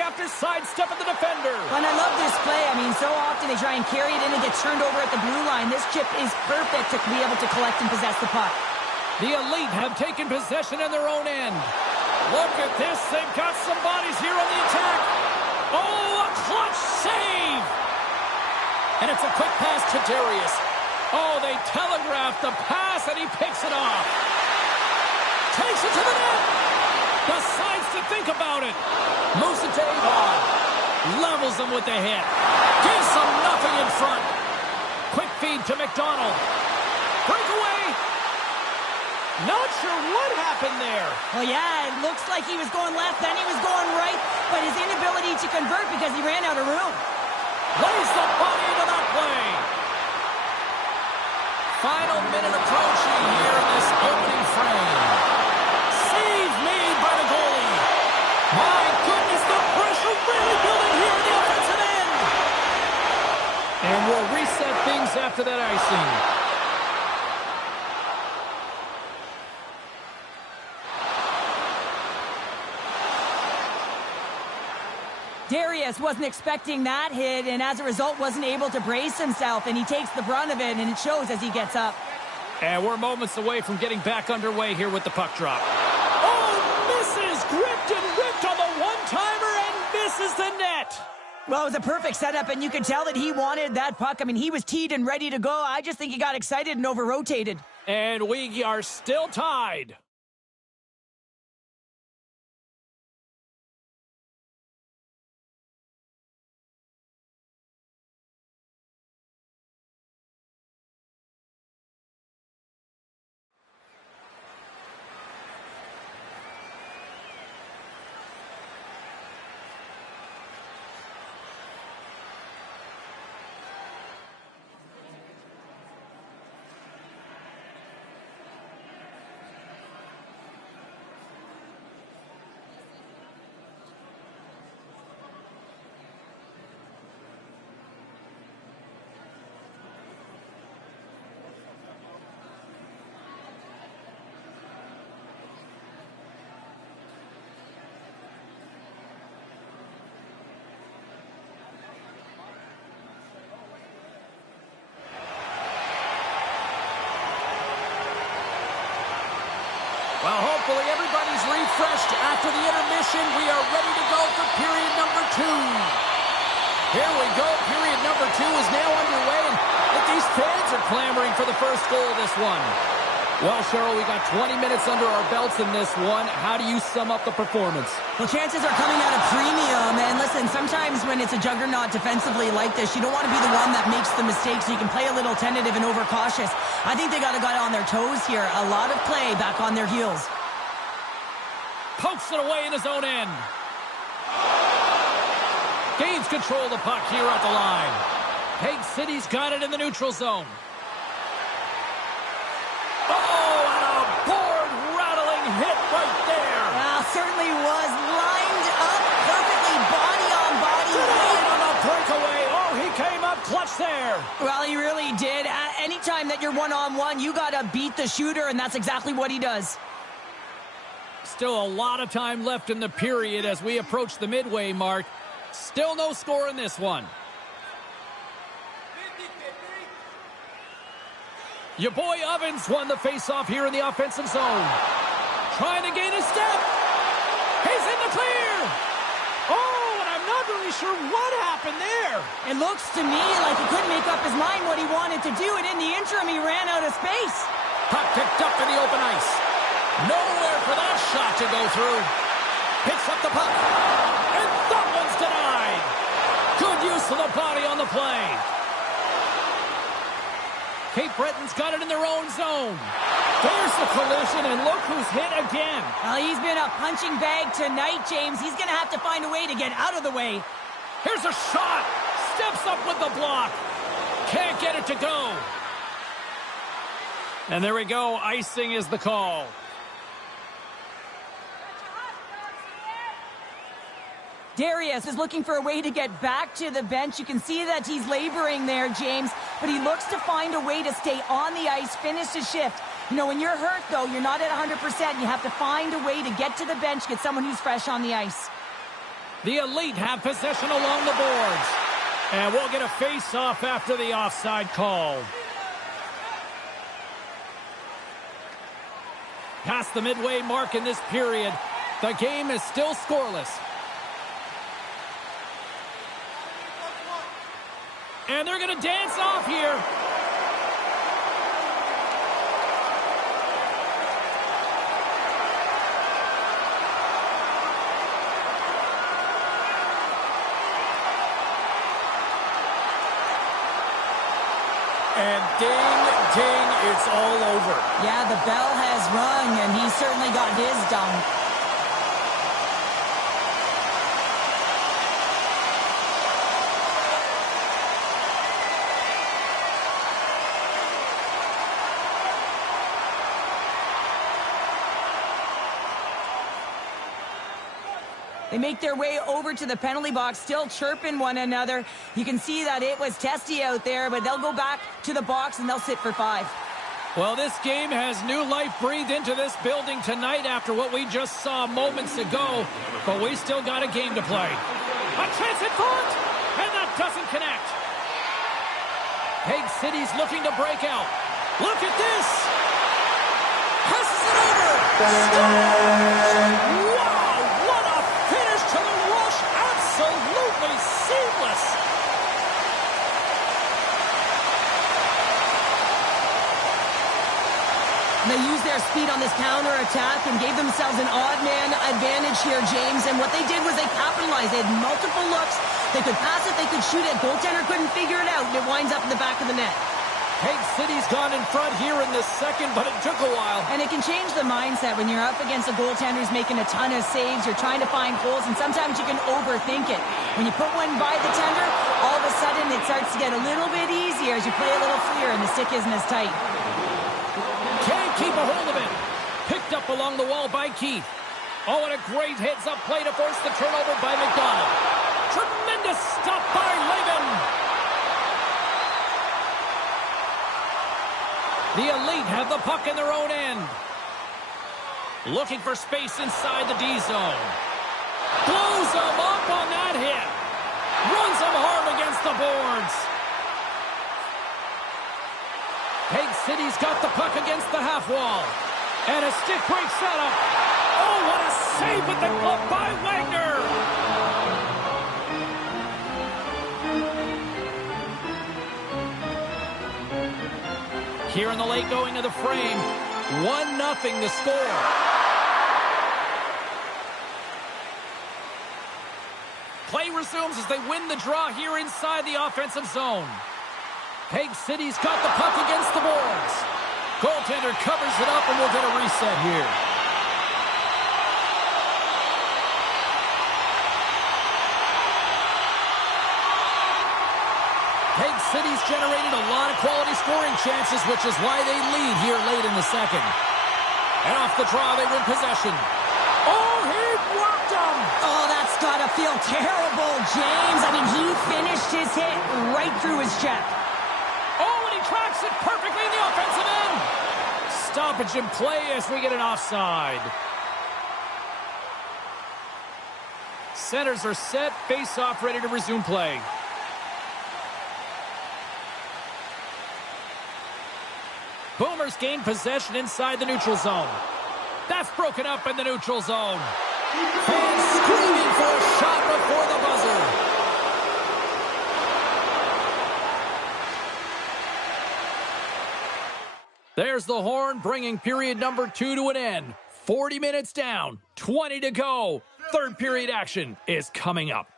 after sidestepping the defender. And I love this play. I mean, so often they try and carry it in and get turned over at the blue line. This chip is perfect to be able to collect and possess the puck. The Elite have taken possession in their own end. Look at this. They've got some bodies here on the attack. Oh, a clutch save! And it's a quick pass to Darius. Oh, they telegraphed the pass, and he picks it off. Takes it to the net. Decides to think about it. Moves it to Avon. Levels him with the hit. Gives them nothing in front. Quick feed to McDonald. Breakaway. Not sure what happened there. Well, yeah, it looks like he was going left, then he was going right, but his inability to convert because he ran out of room. Lays the body into that play. Final minute approaching here in this opening frame. Save made by the goalie. My goodness, the pressure really building here in the offensive end. And we'll reset things after that icing. Darius wasn't expecting that hit, and as a result wasn't able to brace himself, and he takes the brunt of it, and it shows as he gets up. And we're moments away from getting back underway here with the puck drop. Oh, misses! Gripped and ripped on the one-timer and misses the net! Well, it was a perfect setup, and you could tell that he wanted that puck. I mean, he was teed and ready to go. I just think he got excited and over-rotated. And we are still tied. Well, hopefully everybody's refreshed after the intermission. We are ready to go for period number 2. Here we go. Period number 2 is now underway. And I think these fans are clamoring for the first goal of this one. Well, Cheryl, we got 20 minutes under our belts in this one. How do you sum up the performance? Well, chances are coming at a premium. And listen, sometimes when it's a juggernaut defensively like this, you don't want to be the one that makes the mistake, so you can play a little tentative and overcautious. I think they got on their toes here. A lot of play back on their heels. Pokes it away in his own end. Gains control of the puck here at the line. Hague City's got it in the neutral zone. Oh, and a board-rattling hit right there. Well, certainly was lined up perfectly, body on body. Right on the breakaway. Oh, he came up clutch there. Well, he really did. Anytime that you're one-on-one, you got to beat the shooter, and that's exactly what he does. Still a lot of time left in the period as we approach the midway mark. Still no score in this one. Your boy Ovens won the faceoff here in the offensive zone. Trying to gain a step. He's in the clear. Oh, and I'm not really sure what happened there. It looks to me like he couldn't make up his mind what he wanted to do, and in the interim, he ran out of space. Puck picked up in the open ice. Nowhere for that shot to go through. Picks up the puck. And that one's denied. Good use of the body on the play. Cape Breton's got it in their own zone. There's the collision, and look who's hit again. Well, he's been a punching bag tonight, James. He's going to have to find a way to get out of the way. Here's a shot. Steps up with the block. Can't get it to go. And there we go. Icing is the call. Darius is looking for a way to get back to the bench. You can see that he's laboring there, James, but he looks to find a way to stay on the ice, finish his shift. You know, when you're hurt, though, you're not at 100%. You have to find a way to get to the bench, get someone who's fresh on the ice. The Elite have possession along the boards. And we'll get a face-off after the offside call. Past the midway mark in this period, the game is still scoreless. And they're going to dance off here. And ding, ding, it's all over. Yeah, the bell has rung, and he certainly got his done. They make their way over to the penalty box, still chirping one another. You can see that it was testy out there, but they'll go back to the box and they'll sit for 5. Well, this game has new life breathed into this building tonight after what we just saw moments ago, but we still got a game to play. A chance in front, and that doesn't connect. Hague City's looking to break out. Look at this. Passes it over. Stop. Absolutely seamless. They used their speed on this counter-attack and gave themselves an odd-man advantage here, James. And what they did was they capitalized. They had multiple looks. They could pass it, they could shoot it. Goaltender couldn't figure it out, and it winds up in the back of the net. Hague City's gone in front here in the second, but it took a while. And it can change the mindset when you're up against a goaltender who's making a ton of saves. You're trying to find holes, and sometimes you can overthink it. When you put one by the tender, all of a sudden it starts to get a little bit easier as you play a little freer and the stick isn't as tight. Can't keep a hold of it. Picked up along the wall by Keith. Oh, and a great heads-up play to force the turnover by McDonald. Tremendous stop by Laban. The Elite have the puck in their own end. Looking for space inside the D zone. Blows them up on that hit. Runs them hard against the boards. Hague City's got the puck against the half wall. And a stick break setup. Oh, what a save with the glove by Wagner. Here in the late going of the frame, 1-0 the score. Play resumes as they win the draw here inside the offensive zone. Hague City's got the puck against the boards. Goaltender covers it up, and we'll get a reset here. Hague City's generated a lot of quality scoring chances, which is why they lead here late in the second. And off the draw, they win possession. Oh, he blocked him! Oh, that's got to feel terrible, James. I mean, he finished his hit right through his check. Oh, and he tracks it perfectly in the offensive end. Stoppage in play as we get an offside. Centers are set, face-off ready to resume play. Boomers gain possession inside the neutral zone. That's broken up in the neutral zone. Fans screaming for a shot before the buzzer. There's the horn, bringing period number 2 to an end. 40 minutes down, 20 to go. Third period action is coming up.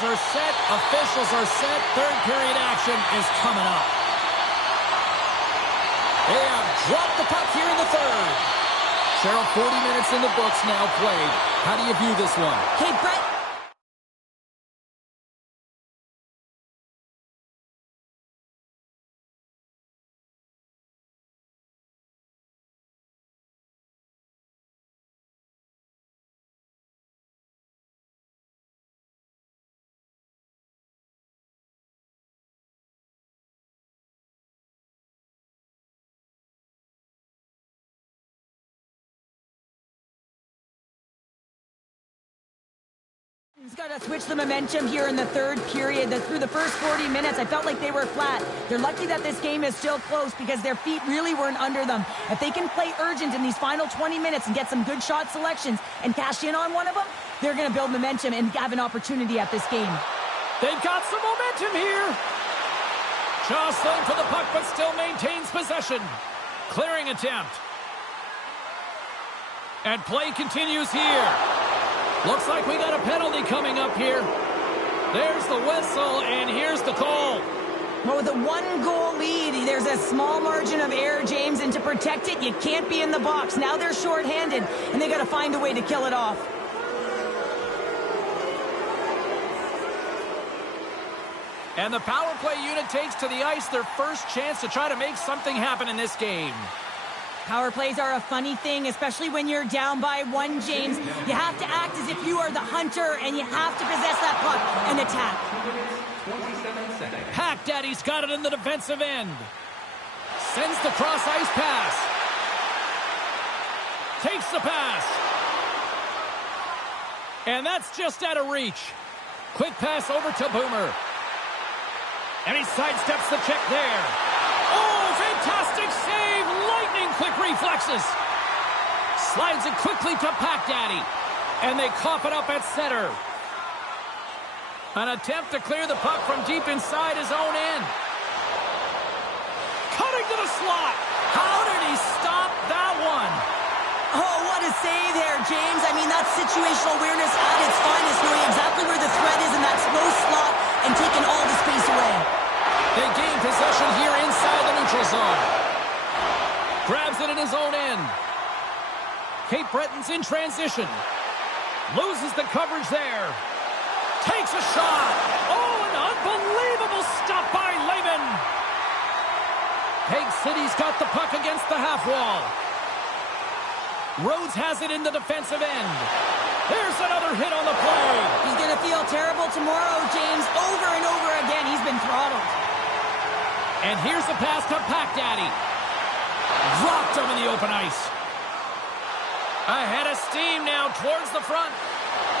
Players are set. Officials are set. Third period action is coming up. They have dropped the puck here in the third. Cheryl, 40 minutes in the books now played. How do you view this one? Hey, Brett. He's got to switch the momentum here in the third period. Through the first 40 minutes, I felt like they were flat. They're lucky that this game is still close because their feet really weren't under them. If they can play urgent in these final 20 minutes and get some good shot selections and cash in on one of them, they're going to build momentum and have an opportunity at this game. They've got some momentum here. Jostling for the puck, but still maintains possession. Clearing attempt. And play continues here. Looks like we got a penalty coming up here. There's the whistle, and here's the call. Well, with a one-goal lead, there's a small margin of error, James, and to protect it, you can't be in the box. Now they're shorthanded, and they got to find a way to kill it off. And the power play unit takes to the ice their first chance to try to make something happen in this game. Power plays are a funny thing, especially when you're down by one, James. You have to act as if you are the hunter, and you have to possess that puck and attack. Pack Daddy's got it in the defensive end. Sends the cross-ice pass. Takes the pass. And that's just out of reach. Quick pass over to Boomer. And he sidesteps the check there. Oh, fantastic save! Lightning quick reflexes. Slides it quickly to Pack Daddy. And they cough it up at center. An attempt to clear the puck from deep inside his own end. Cutting to the slot. How did he stop that one? Oh, what a save there, James. I mean, that's situational awareness at its finest, knowing exactly where the threat is in that slow slot and taking all the space away. They gain possession here inside the neutral zone. Grabs it in his own end. Cape Breton's in transition. Loses the coverage there. Takes a shot. Oh, an unbelievable stop by Lehman. Peg City's got the puck against the half wall. Rhodes has it in the defensive end. There's another hit on the play. He's going to feel terrible tomorrow, James. Over and over again, he's been throttled. And here's the pass to Pack Daddy. Dropped him in the open ice. Ahead of steam now towards the front.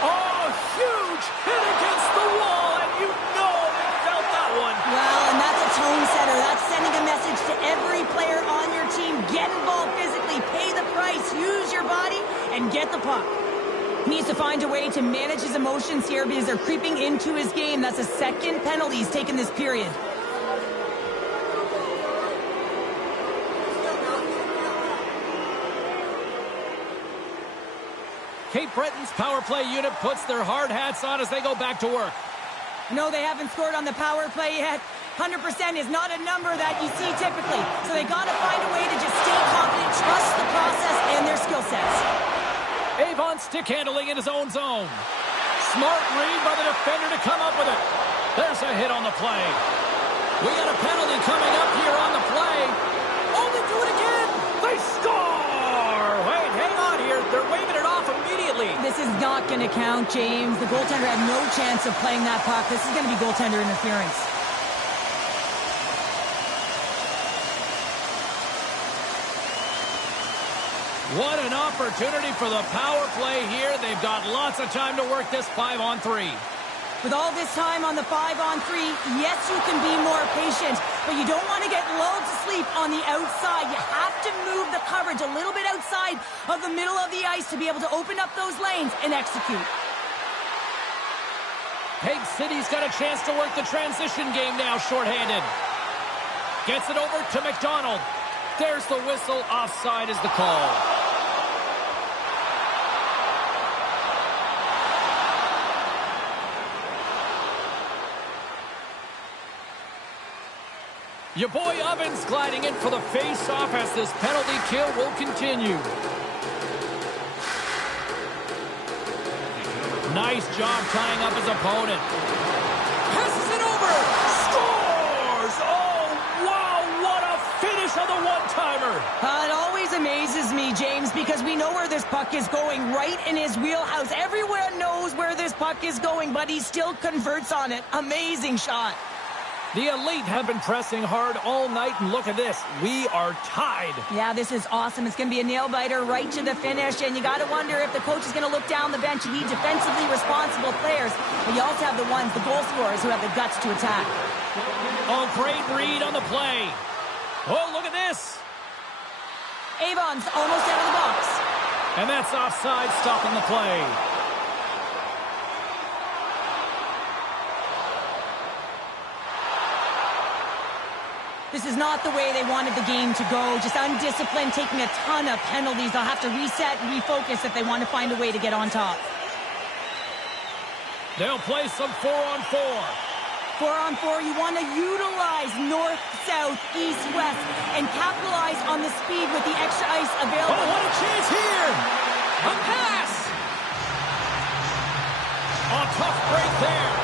Oh, huge hit against the wall, and you know they felt that one. Well, and that's a tone setter. That's sending a message to every player on your team. Get involved physically, pay the price, use your body, and get the puck. He needs to find a way to manage his emotions here because they're creeping into his game. That's a second penalty he's taken this period. Cape Breton's power play unit puts their hard hats on as they go back to work. No, they haven't scored on the power play yet. 100% is not a number that you see typically. So they got to find a way to just stay confident, trust the process and their skill sets. Avon stick handling in his own zone. Smart read by the defender to come up with it. There's a hit on the play. We got a penalty coming up here on the play. Only do it again. They score. Wait, hang on here. They're waving it off immediately. This is not going to count, James. The goaltender had no chance of playing that puck. This is going to be goaltender interference. What an opportunity for the power play here. They've got lots of time to work this 5-on-3. With all this time on the 5-on-3, yes, you can be more patient, but you don't want to get lulled to sleep on the outside. You have to move the coverage a little bit outside of the middle of the ice to be able to open up those lanes and execute. Peg City's got a chance to work the transition game now, shorthanded. Gets it over to McDonald. There's the whistle. Offside is the call. Your boy Ovens gliding in for the face-off as this penalty kill will continue. Nice job tying up his opponent. Passes it over. Scores! Oh, wow, what a finish on the one-timer. It always amazes me, James, because we know where this puck is going, right in his wheelhouse. Everyone knows where this puck is going, but he still converts on it. Amazing shot. The Elite have been pressing hard all night, and look at this. We are tied. Yeah, this is awesome. It's going to be a nail-biter right to the finish, and you got to wonder if the coach is going to look down the bench. You need defensively responsible players, but you also have the ones, the goal scorers, who have the guts to attack. Oh, great read on the play. Oh, look at this. Avon's almost out of the box. And that's offside, stopping the play. This is not the way they wanted the game to go. Just undisciplined, taking a ton of penalties. They'll have to reset and refocus if they want to find a way to get on top. They'll play some 4-on-4. 4-on-4, you want to utilize north, south, east, west, and capitalize on the speed with the extra ice available. Oh, what a chance here! A pass! Oh, tough break there.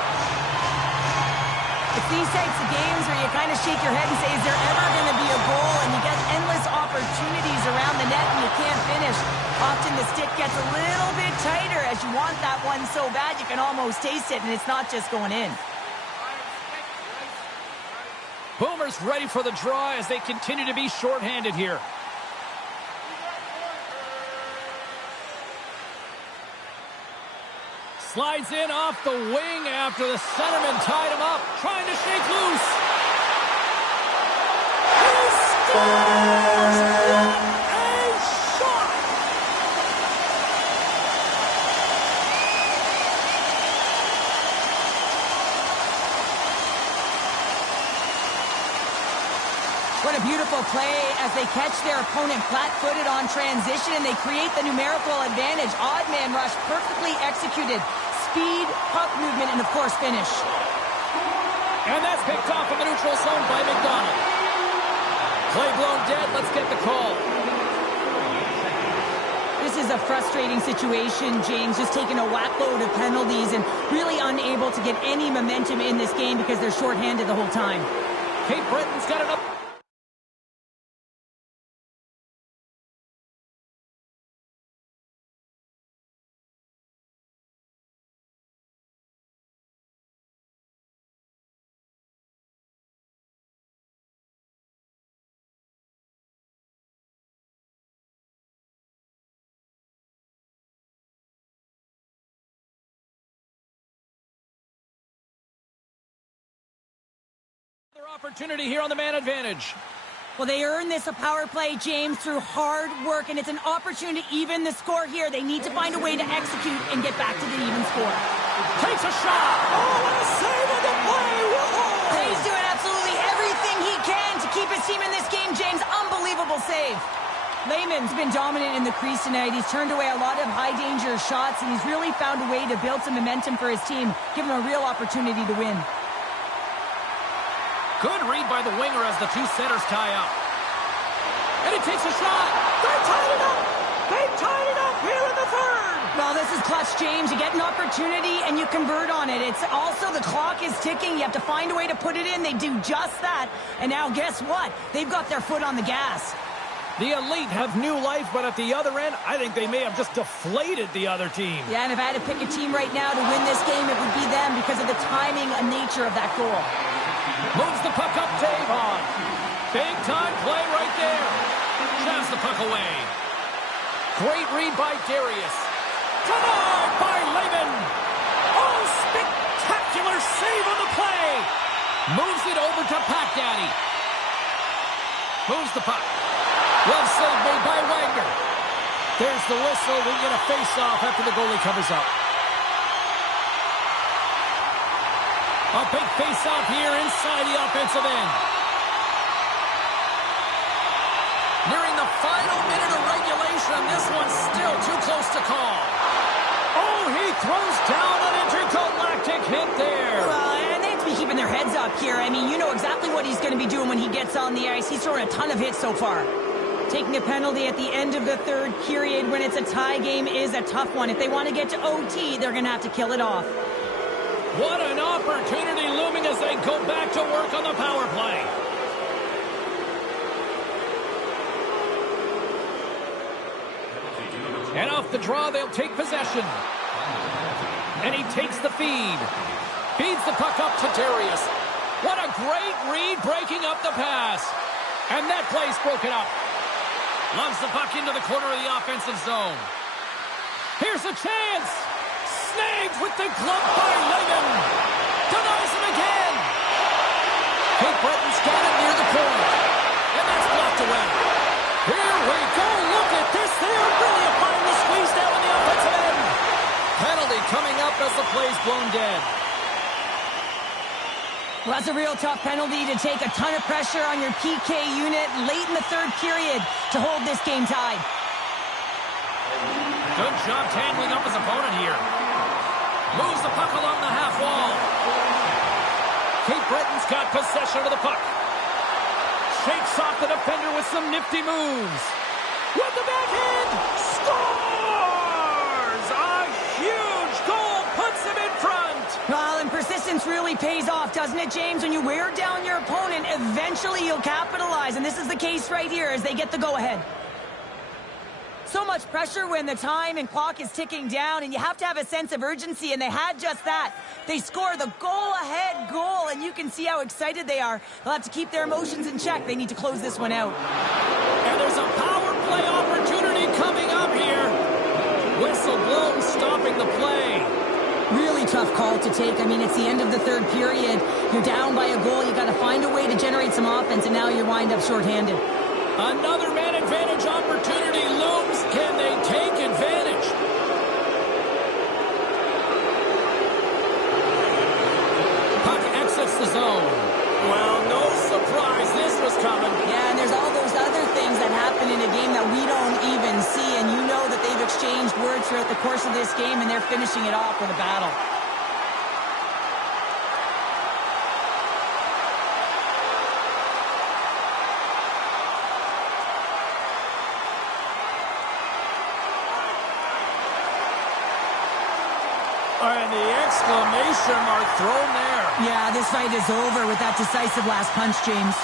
It's these types of games where you kind of shake your head and say, is there ever going to be a goal? And you get endless opportunities around the net and you can't finish. Often the stick gets a little bit tighter as you want that one so bad you can almost taste it, and it's not just going in. Boomers ready for the draw as they continue to be shorthanded here. Slides in off the wing after the centerman tied him up, trying to shake loose. He scores! A shot! What a beautiful play as they catch their opponent flat-footed on transition and they create the numerical advantage. Odd man rush, perfectly executed. Speed, puck movement, and of course finish. And that's picked off in the neutral zone by McDonald. Play blown dead, let's get the call. This is a frustrating situation, James, just taking a whack load of penalties and really unable to get any momentum in this game because they're shorthanded the whole time. Kate Britton's got it up. Opportunity here on the man advantage. Well, they earn this a power play, James, through hard work, and it's an opportunity to even the score here. They need to find a way to execute and get back to the even score. Takes a shot. Oh, what a save on the play. Whoa. He's doing absolutely everything he can to keep his team in this game, James. Unbelievable save. Lehman's been dominant in the crease tonight. He's turned away a lot of high-danger shots, and he's really found a way to build some momentum for his team, give him a real opportunity to win. Good read by the winger as the two centers tie up. And he takes a shot. They tied it up. They tied it up here in the third. Well, this is clutch, James. You get an opportunity and you convert on it. It's also the clock is ticking. You have to find a way to put it in. They do just that. And now guess what? They've got their foot on the gas. The Elite have new life, but at the other end, I think they may have just deflated the other team. Yeah, and if I had to pick a team right now to win this game, it would be them because of the timing and nature of that goal. Moves the puck up to Avon. Big time play right there. Shoves the puck away. Great read by Darius. Denied by Lehman. Oh, spectacular save on the play. Moves it over to Pat Daddy. Moves the puck. Love save made by Wagner. There's the whistle. We get a face-off after the goalie covers up. A big face-off here inside the offensive end. Nearing the final minute of regulation. This one's still too close to call. Oh, he throws down an intergalactic hit there. And they have to be keeping their heads up. up here. I mean, you know exactly what he's going to be doing when he gets on the ice. He's thrown a ton of hits so far. Taking a penalty at the end of the third period when it's a tie game is a tough one. If they want to get to OT, they're going to have to kill it off. What an opportunity looming as they go back to work on the power play. And off the draw, they'll take possession. And he takes the feed. Feeds the puck up to Darius. What a great read, breaking up the pass. And that play's broken up. Loves the puck into the corner of the offensive zone. Here's a chance. Snagged with the glove by Lehman. Denies him again. Cape Breton's got it near the point. And that's blocked away. Here we go. Look at this. They are really applying the squeeze down on the offensive end. Penalty coming up as the play's blown dead. Well, that's a real tough penalty to take a ton of pressure on your PK unit late in the third period to hold this game tied. Good job tangling up his opponent here. Moves the puck along the half wall. Cape Breton's got possession of the puck. Shakes off the defender with some nifty moves. With the backhand, scores! A huge goal puts him in front. Well, and persistence really pays off, doesn't it, James? When you wear down your opponent, eventually you'll capitalize. And this is the case right here as they get the go-ahead. So much pressure when the time and clock is ticking down, and you have to have a sense of urgency, and they had just that. They score the goal-ahead goal, and you can see how excited they are. They'll have to keep their emotions in check. They need to close this one out. And there's a power play opportunity coming up here. Whistle blown, stopping the play. Really tough call to take. I mean, it's the end of the third period. You're down by a goal. You got to find a way to generate some offense, and now you wind up shorthanded. Another man advantage opportunity looms. Can they take advantage? Puck exits the zone. Well, no surprise this was coming. Yeah, and there's all those other things that happen in a game that we don't even see, and you know that they've exchanged words throughout the course of this game, and they're finishing it off with a battle. And the exclamation mark thrown there. Yeah, this fight is over with that decisive last punch, James.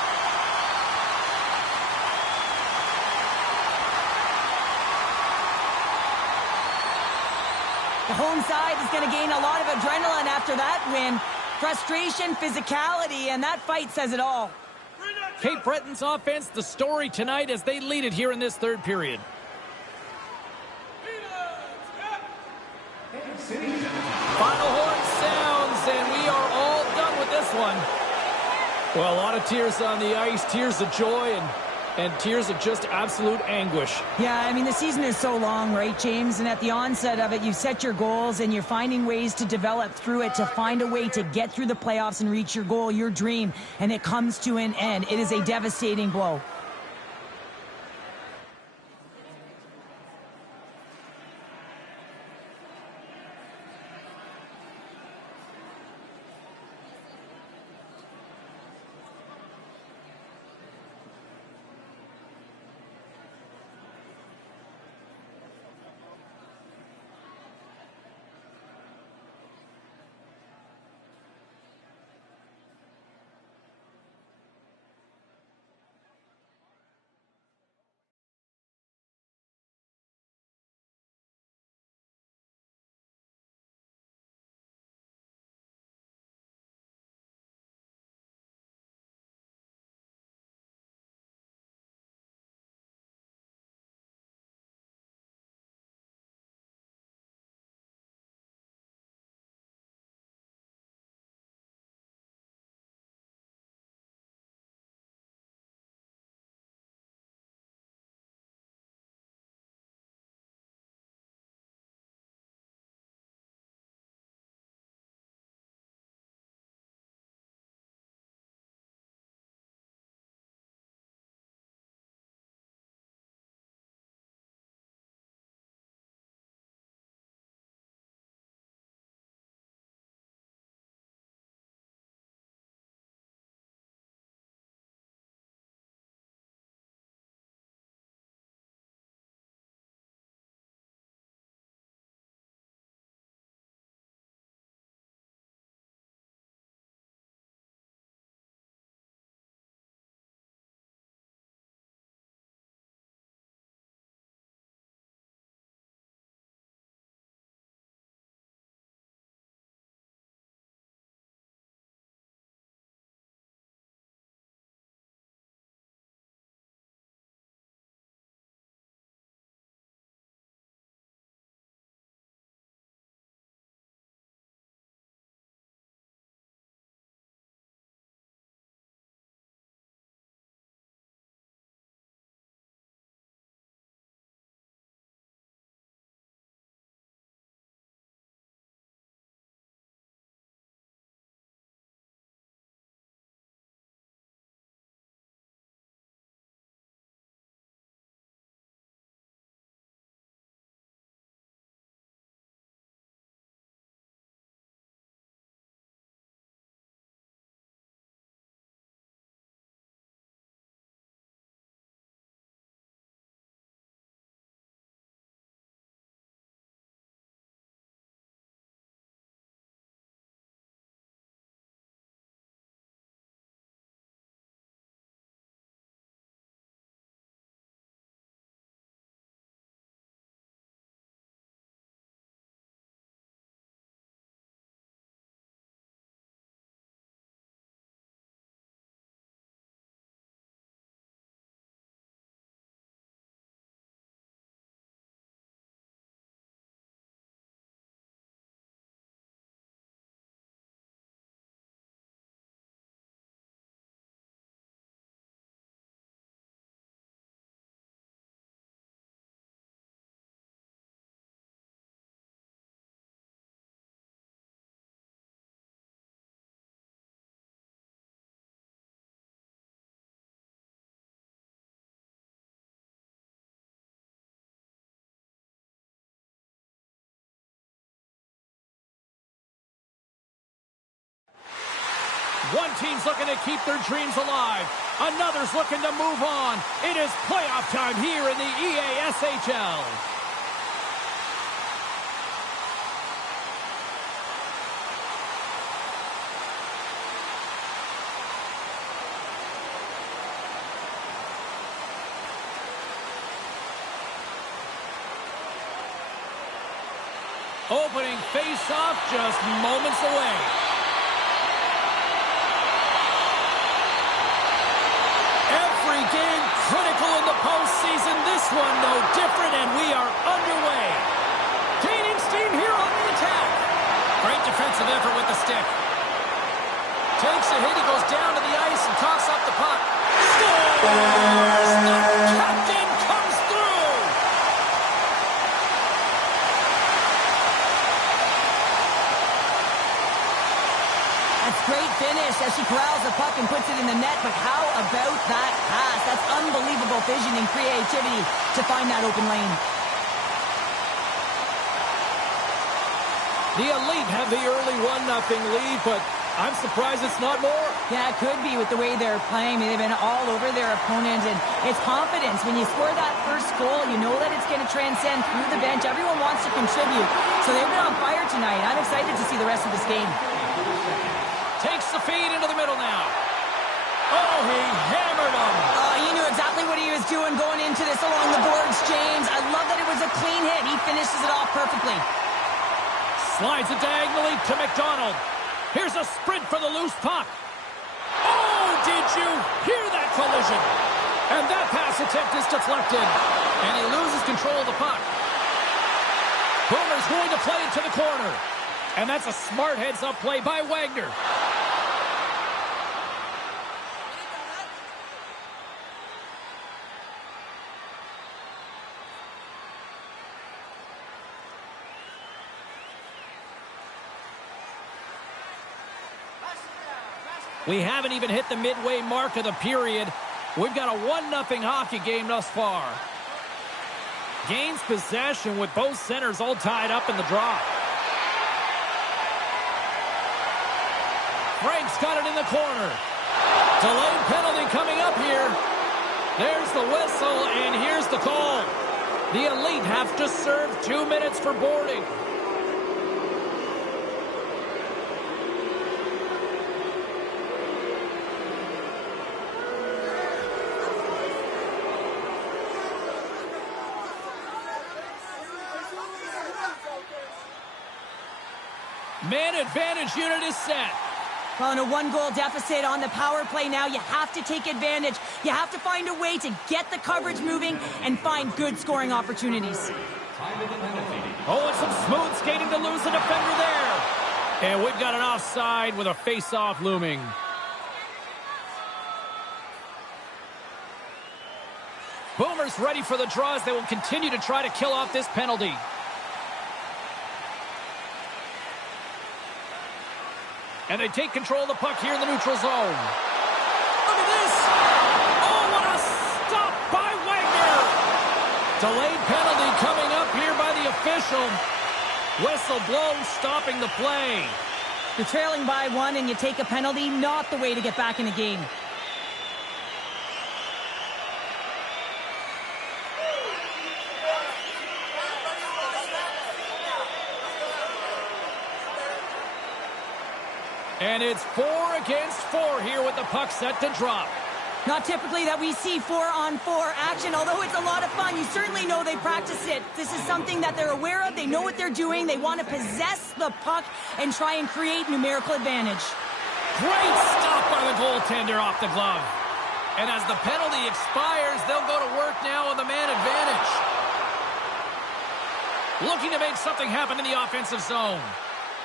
The home side is going to gain a lot of adrenaline after that win. Frustration, physicality, and that fight says it all. Cape Breton's offense, the story tonight as they lead it here in this third period. Final horn sounds, and we are all done with this one. Well, a lot of tears on the ice, tears of joy, and tears of just absolute anguish. Yeah, I mean, the season is so long, right, James? And at the onset of it, you set your goals, and you're finding ways to develop through it, to find a way to get through the playoffs and reach your goal, your dream, and it comes to an end. It is a devastating blow. One team's looking to keep their dreams alive. Another's looking to move on. It is playoff time here in the EASHL. Opening face-off just moments away. Every game critical in the postseason. This one no different, and we are underway. Gaining steam here on the attack. Great defensive effort with the stick. Takes a hit, he goes down to the ice and coughs up the puck. Scores! The captain comes through! That's great finish as she corrals the puck and puts it in the net, but how about that pass? That's unbelievable vision and creativity to find that open lane. The Elite have the early 1-0 lead, but I'm surprised it's not more. Yeah, it could be with the way they're playing. They've been all over their opponent, and it's confidence. When you score that first goal, you know that it's going to transcend through the bench. Everyone wants to contribute, so they've been on fire tonight. I'm excited to see the rest of this game. Takes the feed into the middle now. Oh, he hammered him. He knew exactly what he was doing going into this along the boards, James. I love that it was a clean hit. He finishes it off perfectly. Slides it diagonally to McDonald. Here's a sprint for the loose puck. Oh, did you hear that collision? And that pass attempt is deflected. And he loses control of the puck. Boomer's going to play it to the corner. And that's a smart heads-up play by Wagner. We haven't even hit the midway mark of the period. We've got a 1-0 hockey game thus far. Gains possession with both centers all tied up in the draw. Frank's got it in the corner. Delayed penalty coming up here. There's the whistle, and here's the call. The Elite have to serve 2 minutes for boarding. Man advantage unit is set. Well, in a 1-goal deficit on the power play now, you have to take advantage. You have to find a way to get the coverage moving and find good scoring opportunities. Oh, and some smooth skating to lose the defender there. And we've got an offside with a face-off looming. Boomers ready for the draws. They will continue to try to kill off this penalty. And they take control of the puck here in the neutral zone. Look at this! Oh, what a stop by Wagner! Delayed penalty coming up here by the official. Whistle blown, stopping the play. You're trailing by 1 and you take a penalty, not the way to get back in the game. And it's 4 against 4 here with the puck set to drop. Not typically that we see 4-on-4 action, although it's a lot of fun. You certainly know they practice it. This is something that they're aware of. They know what they're doing. They want to possess the puck and try and create numerical advantage. Great stop by the goaltender off the glove. And as the penalty expires, they'll go to work now on the man advantage. Looking to make something happen in the offensive zone.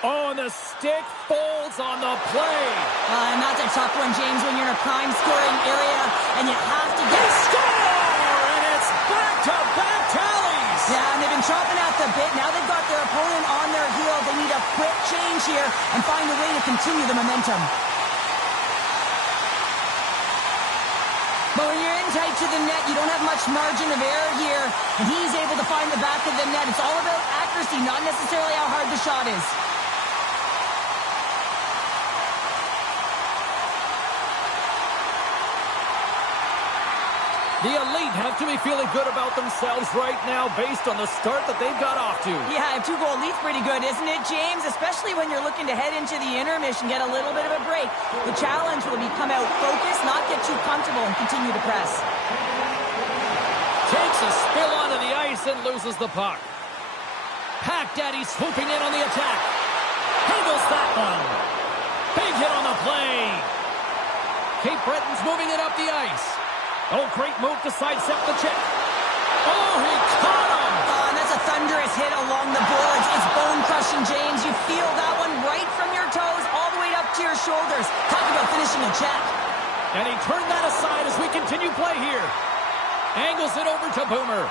Oh, and the stick folds on the play. And that's a tough one, James, when you're in a prime scoring area and you have to get... Score! And it's back-to-back tallies. Yeah, and they've been chopping at the bit. Now they've got their opponent on their heels. They need a quick change here and find a way to continue the momentum. But when you're in tight to the net, you don't have much margin of error here. And he's able to find the back of the net. It's all about accuracy, not necessarily how hard the shot is. The Elite have to be feeling good about themselves right now based on the start that they've got off to. Yeah, a 2-goal lead's pretty good, isn't it, James? Especially when you're looking to head into the intermission, get a little bit of a break. The challenge will be come out focused, not get too comfortable, and continue to press. Takes a spill onto the ice and loses the puck. Pack Daddy swooping in on the attack. Handles that one. Big hit on the play. Cape Breton's moving it up the ice. Oh, great move to sidestep the check. Oh, he caught him! And that's a thunderous hit along the boards. It's bone-crushing, James. You feel that one right from your toes all the way up to your shoulders. Talk about finishing a check. And he turned that aside as we continue play here. Angles it over to Boomer.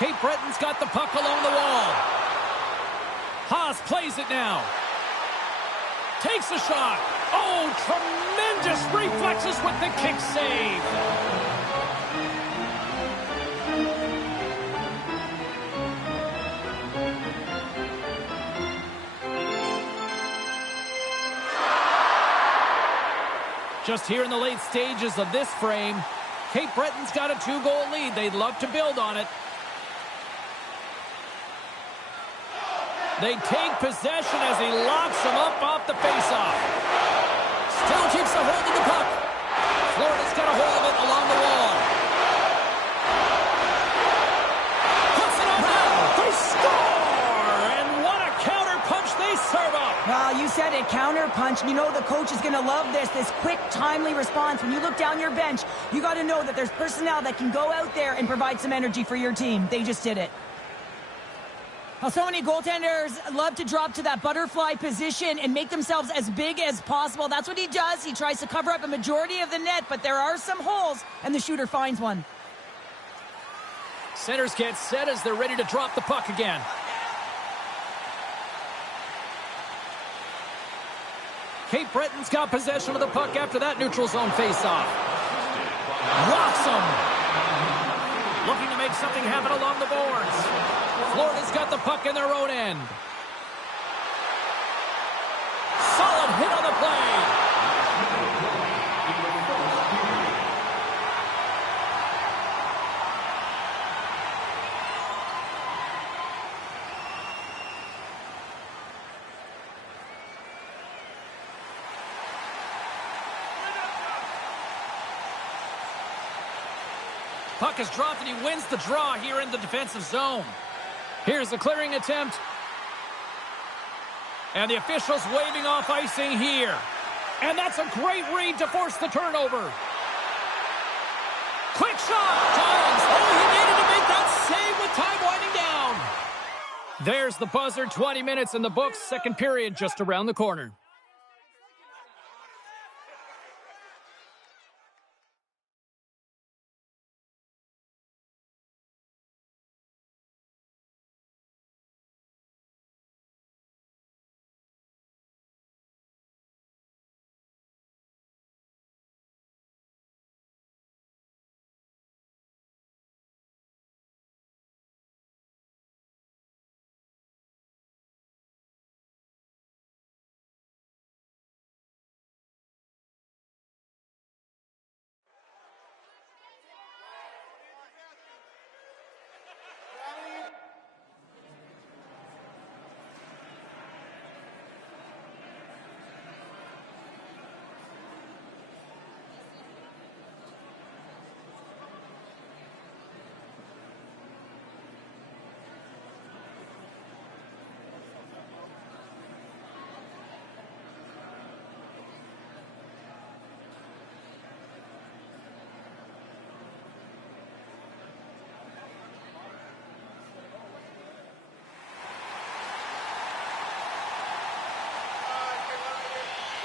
Cape Breton's got the puck along the wall. Haas plays it now. Takes a shot. Oh, tremendous reflexes with the kick save. Just here in the late stages of this frame, Cape Breton's got a 2-goal lead. They'd love to build on it. They take possession as he locks them up off the faceoff. Still keeps a hold of the puck. Florida's got a hold of it along the wall. Puts it on now. They score! And what a counter punch they serve up. Well, you said it, counter punch. You know the coach is going to love this quick, timely response. When you look down your bench, you got to know that there's personnel that can go out there and provide some energy for your team. They just did it. Well, so many goaltenders love to drop to that butterfly position and make themselves as big as possible. That's what he does. He tries to cover up a majority of the net, but there are some holes, and the shooter finds one. Centers get set as they're ready to drop the puck again. Cape Breton's got possession of the puck after that neutral zone faceoff. Rocks him. Looking to make something happen along the boards. Florida's got the puck in their own end. Solid hit on the play. Puck is dropped and he wins the draw here in the defensive zone. Here's the clearing attempt. And the officials waving off icing here. And that's a great read to force the turnover. Quick shot! Giants! Oh, he needed to make that save with time winding down. There's the buzzer. 20 minutes in the books. Second period just around the corner.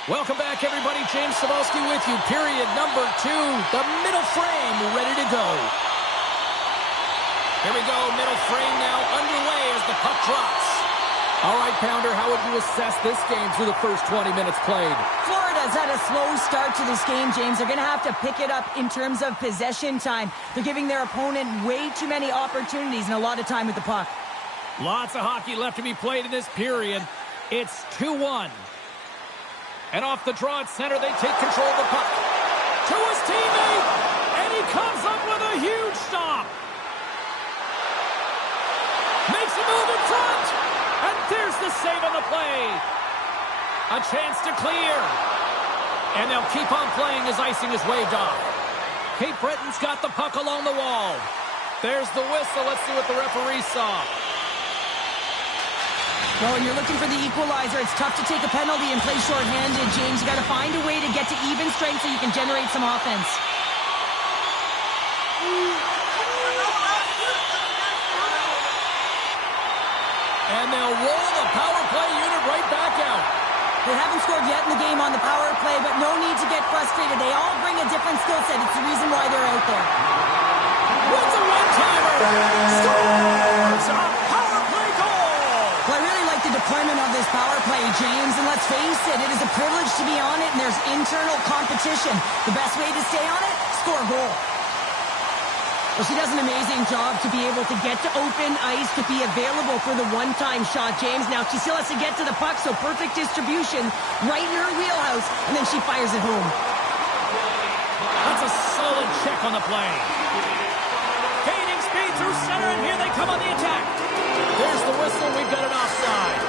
Welcome back, everybody. James Cybulski with you. Period number 2. The middle frame ready to go. Here we go. Middle frame now underway as the puck drops. All right, Pounder, how would you assess this game through the first 20 minutes played? Florida's had a slow start to this game, James. They're going to have to pick it up in terms of possession time. They're giving their opponent way too many opportunities and a lot of time with the puck. Lots of hockey left to be played in this period. It's 2-1. And off the draw at center, they take control of the puck. To his teammate, and he comes up with a huge stop. Makes a move in front. And there's the save on the play. A chance to clear. And they'll keep on playing as icing is waved off. Cape Breton's got the puck along the wall. There's the whistle. Let's see what the referee saw. Well, when you're looking for the equalizer, it's tough to take a penalty and play shorthanded, James. You got to find a way to get to even strength so you can generate some offense. And they'll roll the power play unit right back out. They haven't scored yet in the game on the power play, but no need to get frustrated. They all bring a different skill set. It's the reason why they're out there. What's a one-timer? Scores a power play goal! Well, I really like the deployment of this power play, James, and let's face it, it is a privilege to be on it, and there's internal competition. The best way to stay on it, score a goal. Well, she does an amazing job to be able to get to open ice, to be available for the one-time shot, James. Now, she still has to get to the puck, so perfect distribution right in her wheelhouse, and then she fires it home. That's a solid check on the play. Gaining speed through center, and here they come on the attack. There's the whistle. We've got an offside.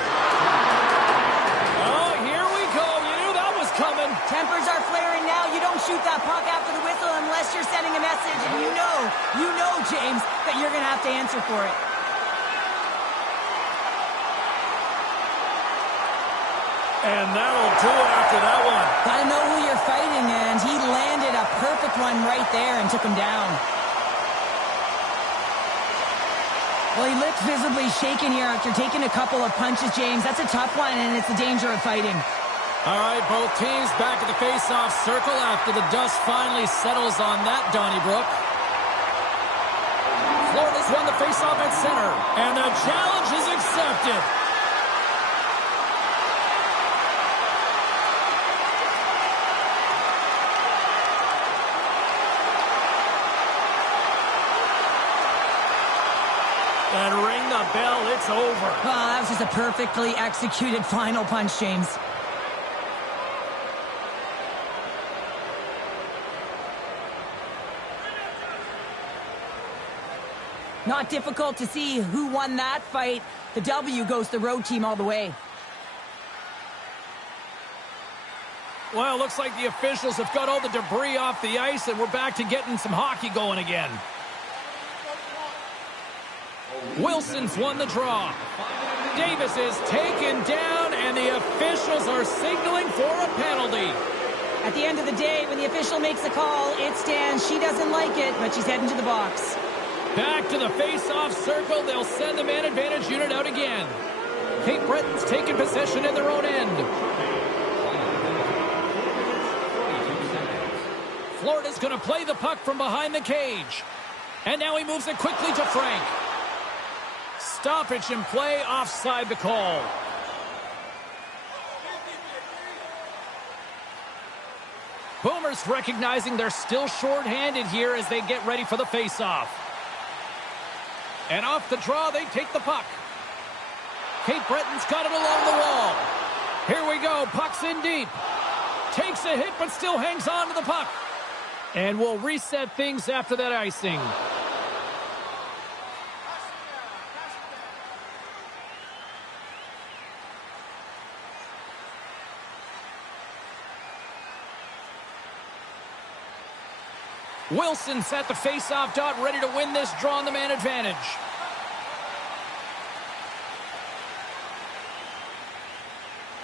Oh, here we go. You knew that was coming. Tempers are flaring now. You don't shoot that puck after the whistle unless you're sending a message, and you know, James, that you're going to have to answer for it. And that'll do it after that one. Got to know who you're fighting, and he landed a perfect one right there and took him down. Well, he looked visibly shaken here after taking a couple of punches, James. That's a tough one, and it's the danger of fighting. All right, both teams back at the face-off circle after the dust finally settles on that Donnybrook. Florida's won the face-off at center, and the challenge is accepted. And ring the bell, it's over. Oh, that was just a perfectly executed final punch, James. Not difficult to see who won that fight. The W goes to the road team all the way. Well, looks like the officials have got all the debris off the ice, and we're back to getting some hockey going again. Wilson's won the draw. Davis is taken down, and the officials are signaling for a penalty. At the end of the day, when the official makes the call, it stands. She doesn't like it, but she's heading to the box. Back to the face-off circle. They'll send the man advantage unit out again. Cape Breton's taking possession in their own end. Florida's going to play the puck from behind the cage. And now he moves it quickly to Frank. Stoppage in play, offside the call. Boomers recognizing they're still short-handed here as they get ready for the face-off. And off the draw, they take the puck. Cape Breton's got it along the wall. Here we go, puck's in deep. Takes a hit, but still hangs on to the puck. And we'll reset things after that icing. Wilson's at the face-off dot, ready to win this draw on the man advantage.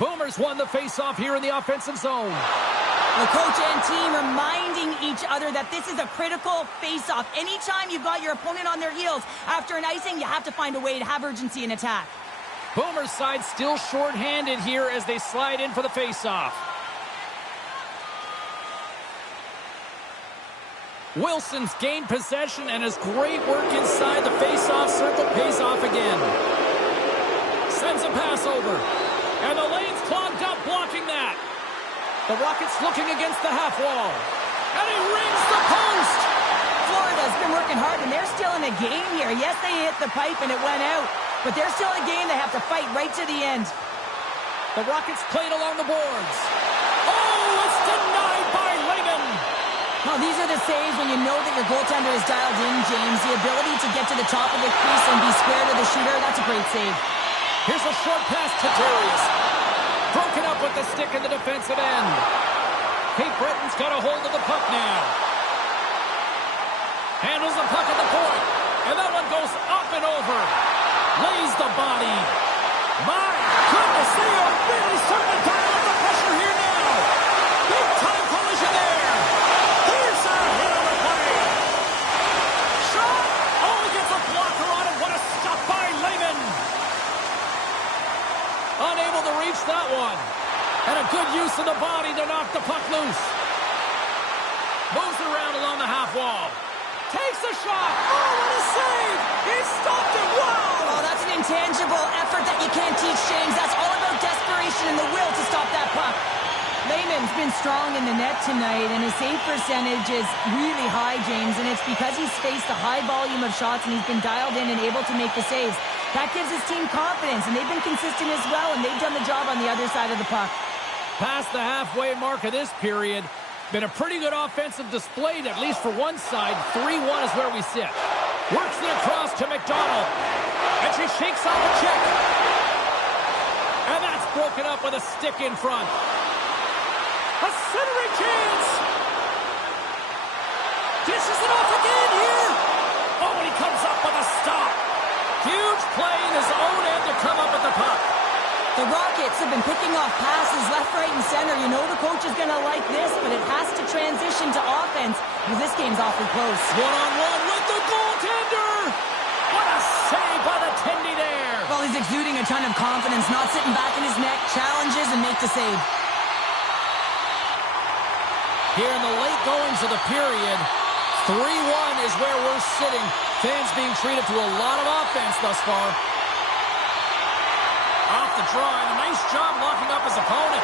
Boomers won the face-off here in the offensive zone. The coach and team reminding each other that this is a critical face-off. Anytime you've got your opponent on their heels after an icing, you have to find a way to have urgency in attack. Boomers side still short-handed here as they slide in for the face-off. Wilson's gained possession, and his great work inside the face-off circle pays off again. Sends a pass over. And the lane's clogged up, blocking that. The Rockets looking against the half wall. And he rings the post! Florida's been working hard, and they're still in a game here. Yes, they hit the pipe, and it went out. But they're still in a game. They have to fight right to the end. The Rockets played along the boards. Oh, it's denied by Lehman. Well, these are the saves when you know that your goaltender is dialed in, James. The ability to get to the top of the crease and be square to the shooter, that's a great save. Here's a short pass to Darius. Broken up with the stick in the defensive end. Cape Breton's got a hold of the puck now. Handles the puck at the point. And that one goes up and over. Lays the body. My goodness, they are really starting to dial up the pressure here now. Big time collision there. Here's a hit on the play. Shot. Oh, he gets a blocker on it. What a stop by Lehman. Unable to reach that one. And a good use of the body to knock the puck loose. Moves it around along the half wall. Takes a shot. Oh, what a save. He stopped it. Wow. Oh, that's an intangible effort that you can't teach, James. That's all about desperation and the will to stop that puck. Lehman's been strong in the net tonight, and his save percentage is really high, James, and it's because he's faced a high volume of shots and he's been dialed in and able to make the saves. That gives his team confidence, and they've been consistent as well, and they've done the job on the other side of the puck. Past the halfway mark of this period, been a pretty good offensive display, at least for one side. 3-1 is where we sit. Works it across to McDonald. And she shakes off a check. And that's broken up with a stick in front. A centering chance. Dishes it off again here. Oh, and he comes up with a stop. Huge play in his own end to come up with the puck. The Rockets have been picking off passes left, right, and center. You know the coach is going to like this, but it has to transition to offense because this game's awfully close. One-on-one with the goaltender. What a save by the Tendy there. Well, he's exuding a ton of confidence, not sitting back in his neck, challenges and make the save. Here in the late goings of the period, 3-1 is where we're sitting. Fans being treated to a lot of offense thus far. Off the draw, and a nice job locking up his opponent.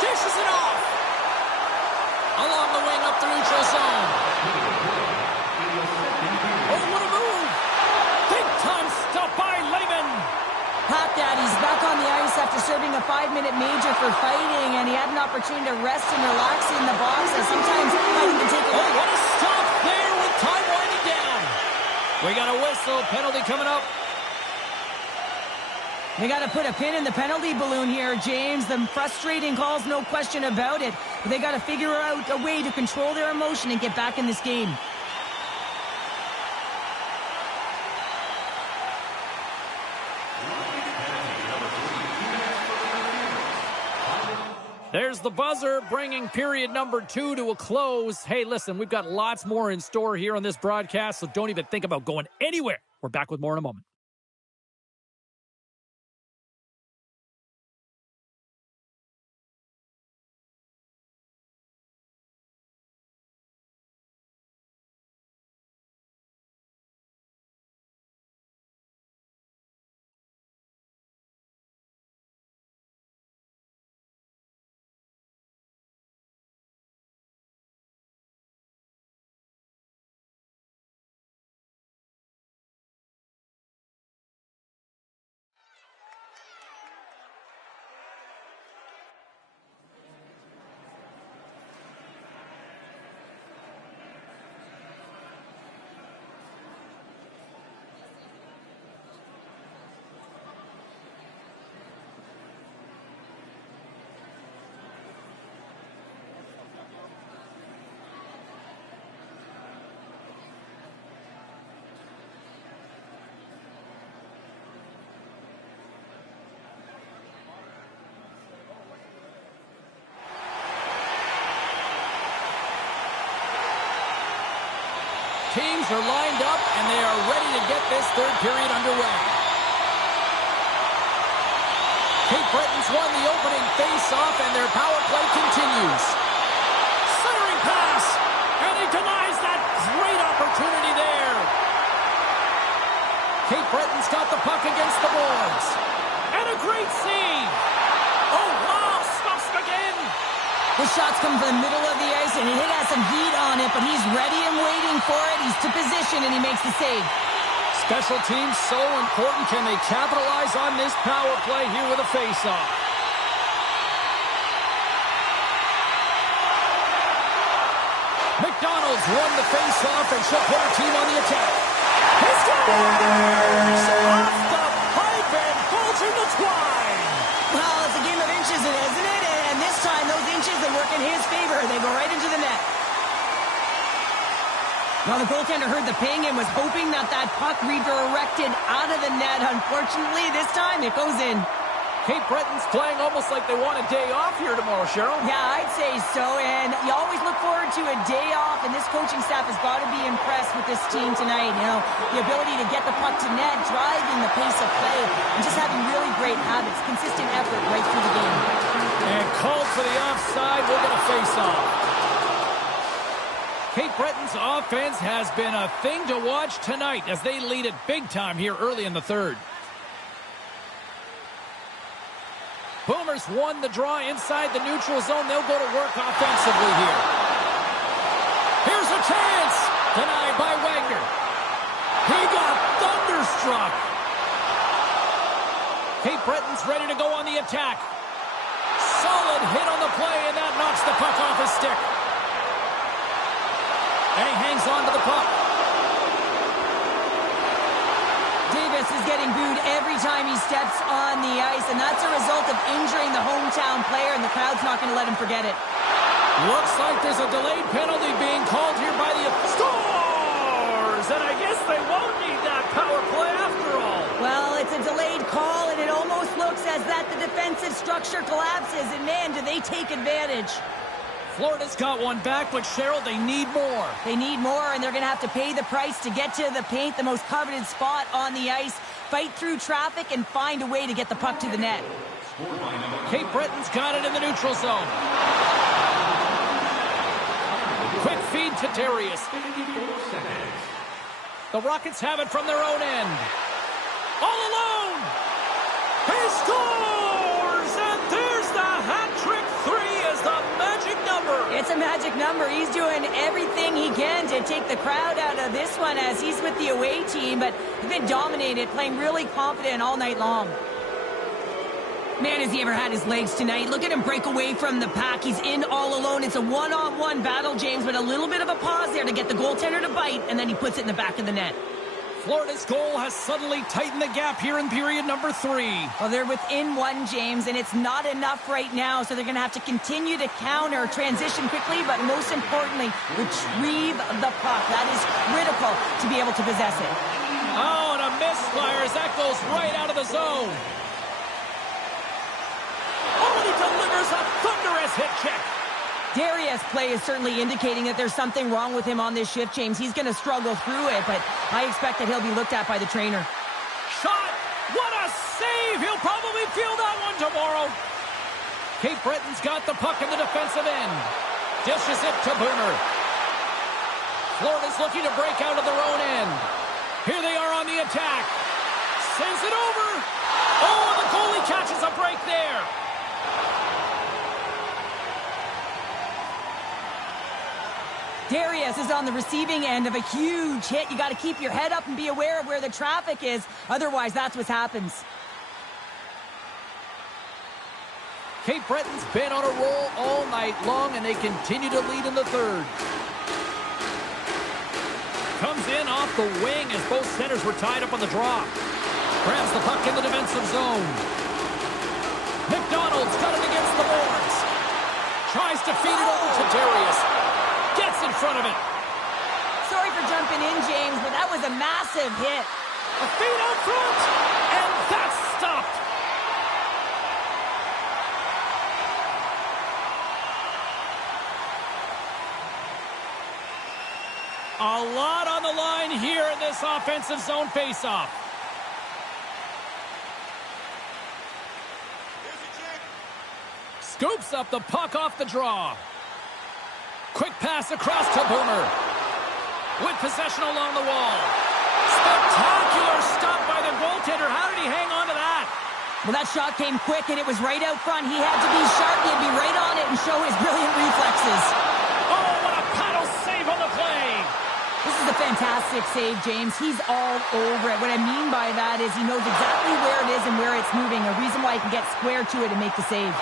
Dishes it off. Along the wing up the neutral zone. Oh, what a move. Big time stop by Lehman. Pack Daddy's back on the ice after serving a 5-minute major for fighting, and he had an opportunity to rest and relax in the box, and sometimes fighting can take a Oh, what a stop there with time winding down. We got a whistle. Penalty coming up. They got to put a pin in the penalty balloon here, James. The frustrating calls, no question about it. But they got to figure out a way to control their emotion and get back in this game. There's the buzzer, bringing period number 2 to a close. Hey, listen, we've got lots more in store here on this broadcast, so don't even think about going anywhere. We're back with more in a moment. Teams are lined up, and they are ready to get this third period underway. Cape Breton's won the opening face-off, and their power play continues. Centering pass, and he denies that great opportunity there. Cape Breton's got the puck against the boards. And a great save. Oh, wow, stops again. The shots come from the middle of the ice, and he has some heat on it, but he's ready and waiting for it. He's to position, and he makes the save. Special teams so important. Can they capitalize on this power play here with a face-off? McDonald has won the face-off, and she'll put her team on the attack. He scores! Off the pipe and falls in the twine. Well, it's a game of inches, isn't it? And this time, those inches, they work in his favor. They go right into the net. Well, the goaltender heard the ping and was hoping that puck redirected out of the net. Unfortunately, this time it goes in. Cape Breton's playing almost like they want a day off here tomorrow, Cheryl. Yeah, I'd say so. And you always look forward to a day off, and this coaching staff has got to be impressed with this team tonight. You know, the ability to get the puck to net, driving the pace of play, and just having really great habits, consistent effort right through the game. And called for the offside. We're going to face off. Cape Breton's offense has been a thing to watch tonight as they lead it big time here early in the third. Boomers won the draw inside the neutral zone. They'll go to work offensively here. Here's a chance. Denied by Wagner. He got thunderstruck. Cape Breton's ready to go on the attack. Solid hit on the play, and that knocks the puck off his stick. And he hangs on to the puck. Davis is getting booed every time he steps on the ice, and that's a result of injuring the hometown player, and the crowd's not going to let him forget it. Looks like there's a delayed penalty being called here by the Scores! And I guess they won't need that power play after all. Well, it's a delayed call, and it almost looks as that the defensive structure collapses, and man, do they take advantage. Florida's got one back, but Cheryl, they need more. They need more, and they're going to have to pay the price to get to the paint, the most coveted spot on the ice, fight through traffic, and find a way to get the puck to the net. Cape Breton's got it in the neutral zone. Quick feed to Darius. The Rockets have it from their own end. All alone! He scores! And there's the hat trick. 3 is the magic number. It's a magic number. He's doing everything he can to take the crowd out of this one as he's with the away team, but he's been dominated, playing really confident all night long. Man, has he ever had his legs tonight. Look at him break away from the pack. He's in all alone. It's a one-on-one battle, James, but a little bit of a pause there to get the goaltender to bite, and then he puts it in the back of the net. Florida's goal has suddenly tightened the gap here in period number 3. Well, they're within 1, James, and it's not enough right now, so they're going to have to continue to counter, transition quickly, but most importantly, retrieve the puck. That is critical to be able to possess it. Oh, and a misfire as that goes right out of the zone. Oh, and he delivers a thunderous hit check. Darius' play is certainly indicating that there's something wrong with him on this shift, James. He's going to struggle through it, but I expect that he'll be looked at by the trainer. Shot! What a save! He'll probably feel that one tomorrow. Cape Breton's got the puck in the defensive end. Dishes it to Boomer. Florida's looking to break out of their own end. Here they are on the attack. Sends it over. Oh, and the goalie catches a break there. Darius is on the receiving end of a huge hit. You got to keep your head up and be aware of where the traffic is. Otherwise, that's what happens. Cape Breton's been on a roll all night long, and they continue to lead in the third. Comes in off the wing as both centers were tied up on the draw. Grabs the puck in the defensive zone. McDonald's got it against the boards. Tries to feed it over to Darius. Gets in front of it. Sorry for jumping in, James, but that was a massive hit. A feed out front, and that's stopped. A lot on the line here in this offensive zone faceoff. Scoops up the puck off the draw. Quick pass across to Boomer. With possession along the wall. Spectacular stop by the goaltender. How did he hang on to that? Well, that shot came quick, and it was right out front. He had to be sharp. He had to be right on it and show his brilliant reflexes. Oh, what a paddle save on the play. This is a fantastic save, James. He's all over it. What I mean by that is he knows exactly where it is and where it's moving. A reason why he can get square to it and make the save.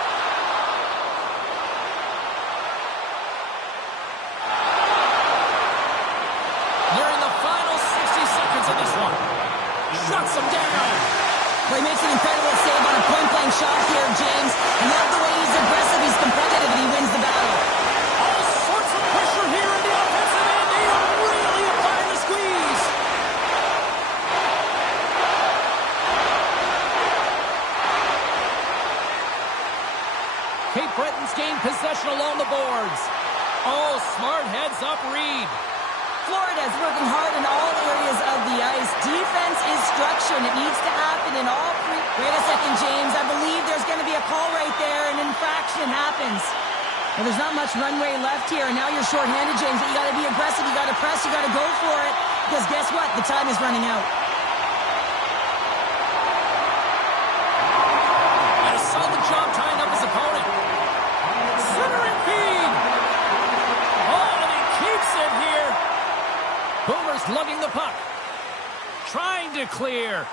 Well, he makes an incredible save on a point-blank shot here, James. I love the way he's aggressive, he's competitive, and he wins the battle. All sorts of pressure here in the offensive end. They are really applying the squeeze. Cape Breton's gained possession along the boards. Oh, smart heads-up read. Florida's working hard in all areas of the ice. Defense is structure, and it needs to happen in all three. Wait a second, James. I believe there's going to be a call right there. An infraction happens. Well, there's not much runway left here, and now you're shorthanded, James. But you got to be aggressive. You got to press. You got to go for it. Because guess what? The time is running out. And a solid job tying up his opponent. Centering feed. Oh, and he keeps it here. Boomer's lugging the puck. Trying to clear.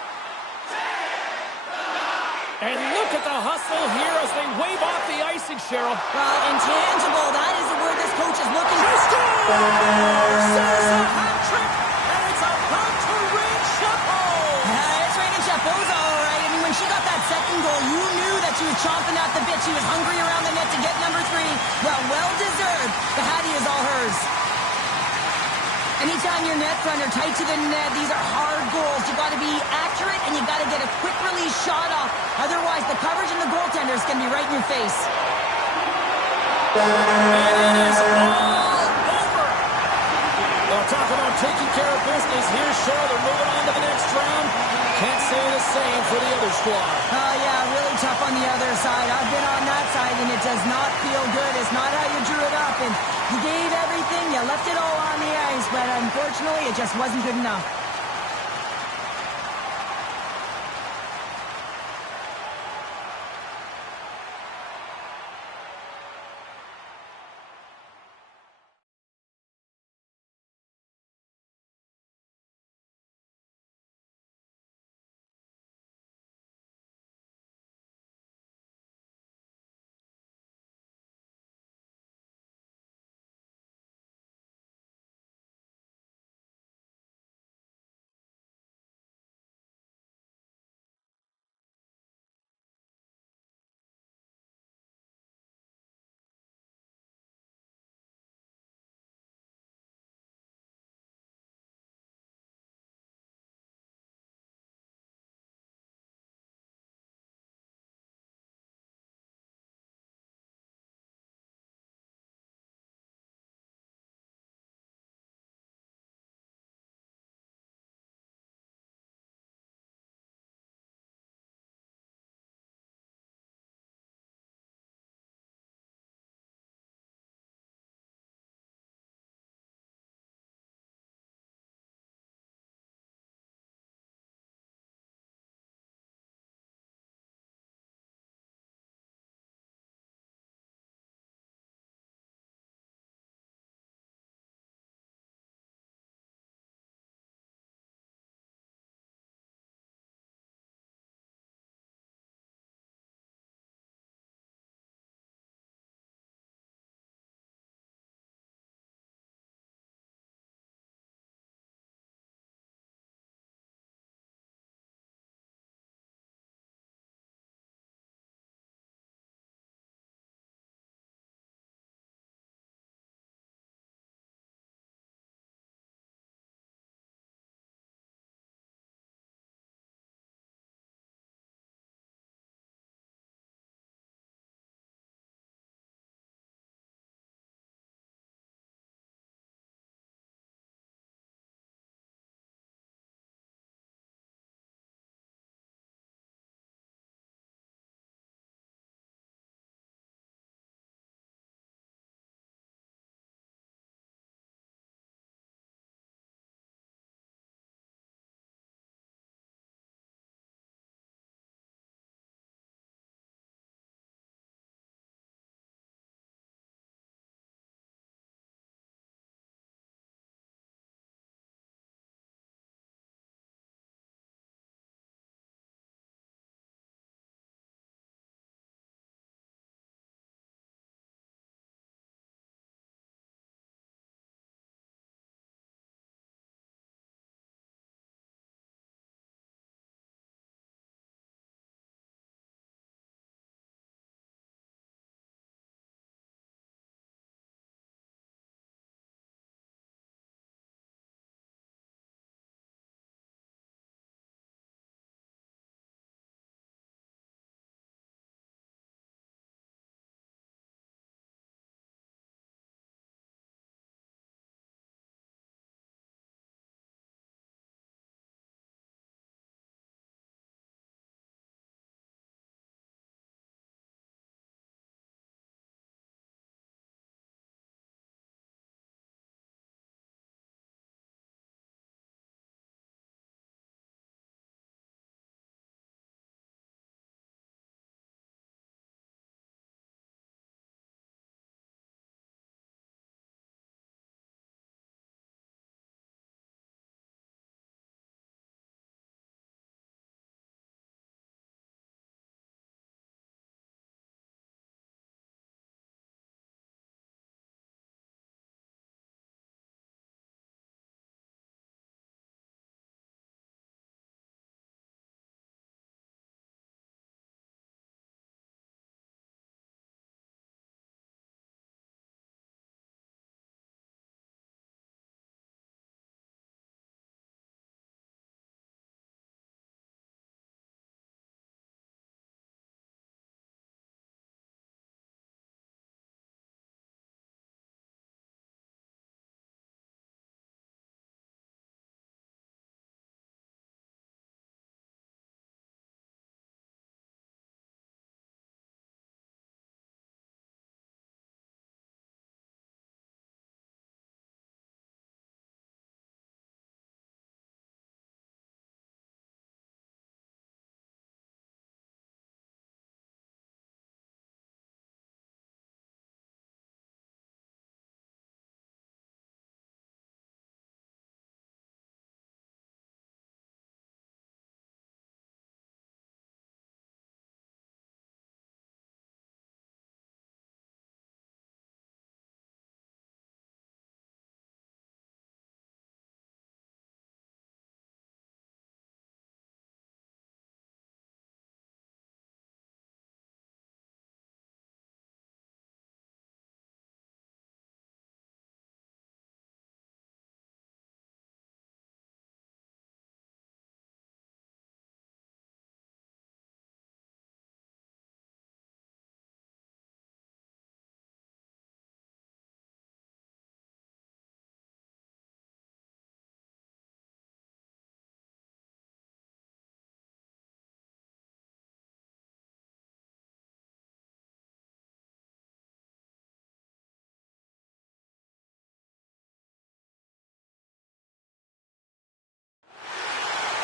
And look at the hustle here as they wave off the icing, Cheryl. Well, intangible. That is the word this coach is looking for. Says a hat trick, and it's about to ring Chapeau. It's raining Chapeau's all right. I mean, when she got that second goal, you knew that she was chomping at the bit. She was hungry around the net to get number 3. Well deserved. The Hattie is all hers. Anytime your net runner tight to the net, these are hard goals. You got to be accurate, and you got to get a quick release shot off. Otherwise, the coverage and the goaltender is going to be right in your face. And it is all over. Well, talk about taking care of business. Here's Cheryl. They're moving on to the next round. Can't say the same for the other squad. Oh, yeah, really tough on the other side. I've been on that side, and it does not feel good. It's not how you drew it up, and you gave everything. You left it all on the ice, but unfortunately, it just wasn't good enough.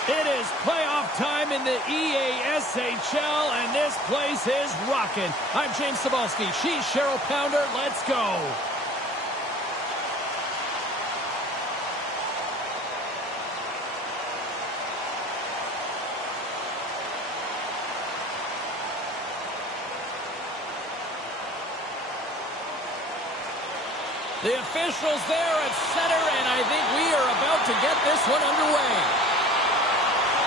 It is playoff time in the EASHL, and this place is rocking. I'm James Cybulski. She's Cheryl Pounder. Let's go. The officials there at center, and I think we are about to get this one underway.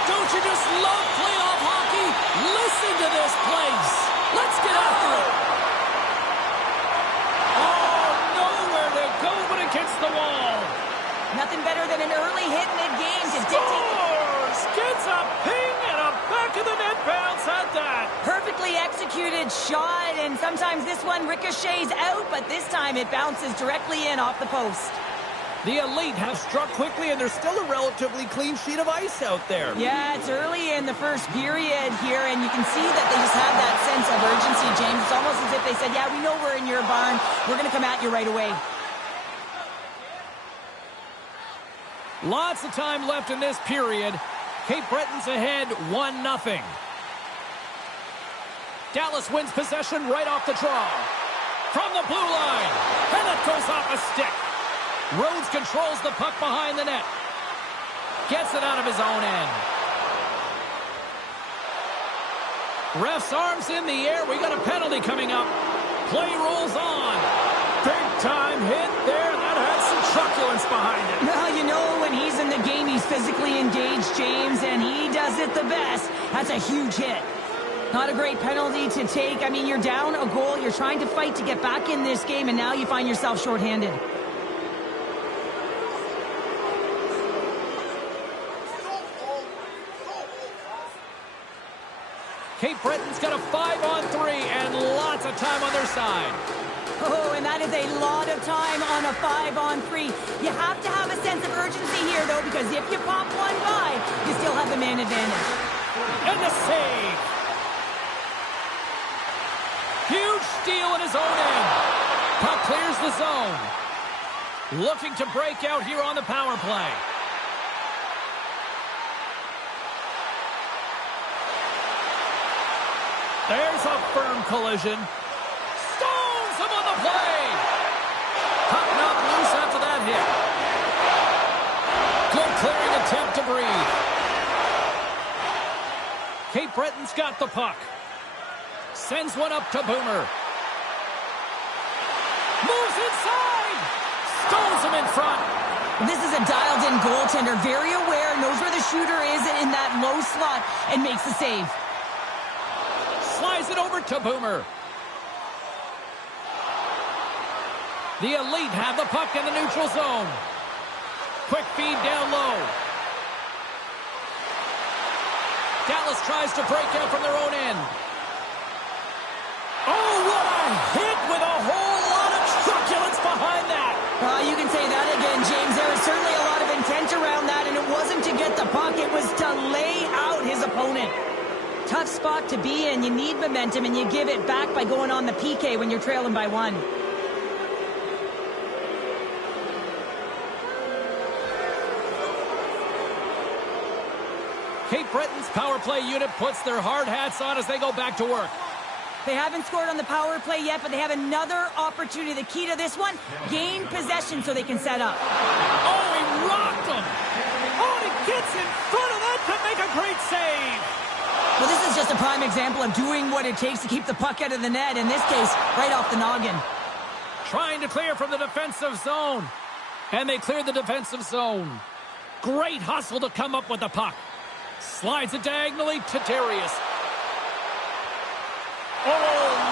Don't you just love playoff hockey? Listen to this place. Let's get after it. Oh, nowhere to go but against the wall. Nothing better than an early hit in a game to dictate. Gets a ping and a back of the net bounce at that. Perfectly executed shot, and sometimes this one ricochets out, but this time it bounces directly in off the post. The Elite have struck quickly, and there's still a relatively clean sheet of ice out there. Yeah, it's early in the first period here, and you can see that they just have that sense of urgency, James. It's almost as if they said, yeah, we know we're in your barn. We're going to come at you right away. Lots of time left in this period. Cape Breton's ahead 1-0. Dallas wins possession right off the draw. From the blue line. And it goes off a stick. Rhodes controls the puck behind the net. Gets it out of his own end. Ref's arms in the air. We got a penalty coming up. Play rolls on. Big time hit there. That had some truculence behind it. Well, you know, when he's in the game, he's physically engaged, James, and he does it the best. That's a huge hit. Not a great penalty to take. I mean, you're down a goal. You're trying to fight to get back in this game, and now you find yourself shorthanded. Cape Breton's got a 5-on-3 and lots of time on their side. Oh, and that is a lot of time on a 5-on-3. You have to have a sense of urgency here, though, because if you pop one by, you still have the man advantage. And the save. Huge steal in his own end. Puck clears the zone. Looking to break out here on the power play. There's a firm collision. Stones him on the play. Puck knocked loose after that hit. Good clearing attempt to breathe. Cape Breton's got the puck. Sends one up to Boomer. Moves inside. Stones him in front. This is a dialed-in goaltender. Very aware, knows where the shooter is in that low slot, and makes the save. Slides it over to Boomer. The Elite have the puck in the neutral zone. Quick feed down low. Dallas tries to break out from their own end. Oh, what a hit with a whole lot of truculence behind that. You can say that again, James. There is certainly a lot of intent around that, and it wasn't to get the puck. It was to lay out his opponent. Tough spot to be in. You need momentum, and you give it back by going on the PK when you're trailing by 1. Cape Breton's power play unit puts their hard hats on as they go back to work. They haven't scored on the power play yet, but they have another opportunity. The key to this one, gain possession so they can set up. Oh, he rocked him. Oh, he gets in front of that to make a great save. Well, this is just a prime example of doing what it takes to keep the puck out of the net. In this case, right off the noggin. Trying to clear from the defensive zone. And they clear the defensive zone. Great hustle to come up with the puck. Slides it diagonally to Darius. Oh,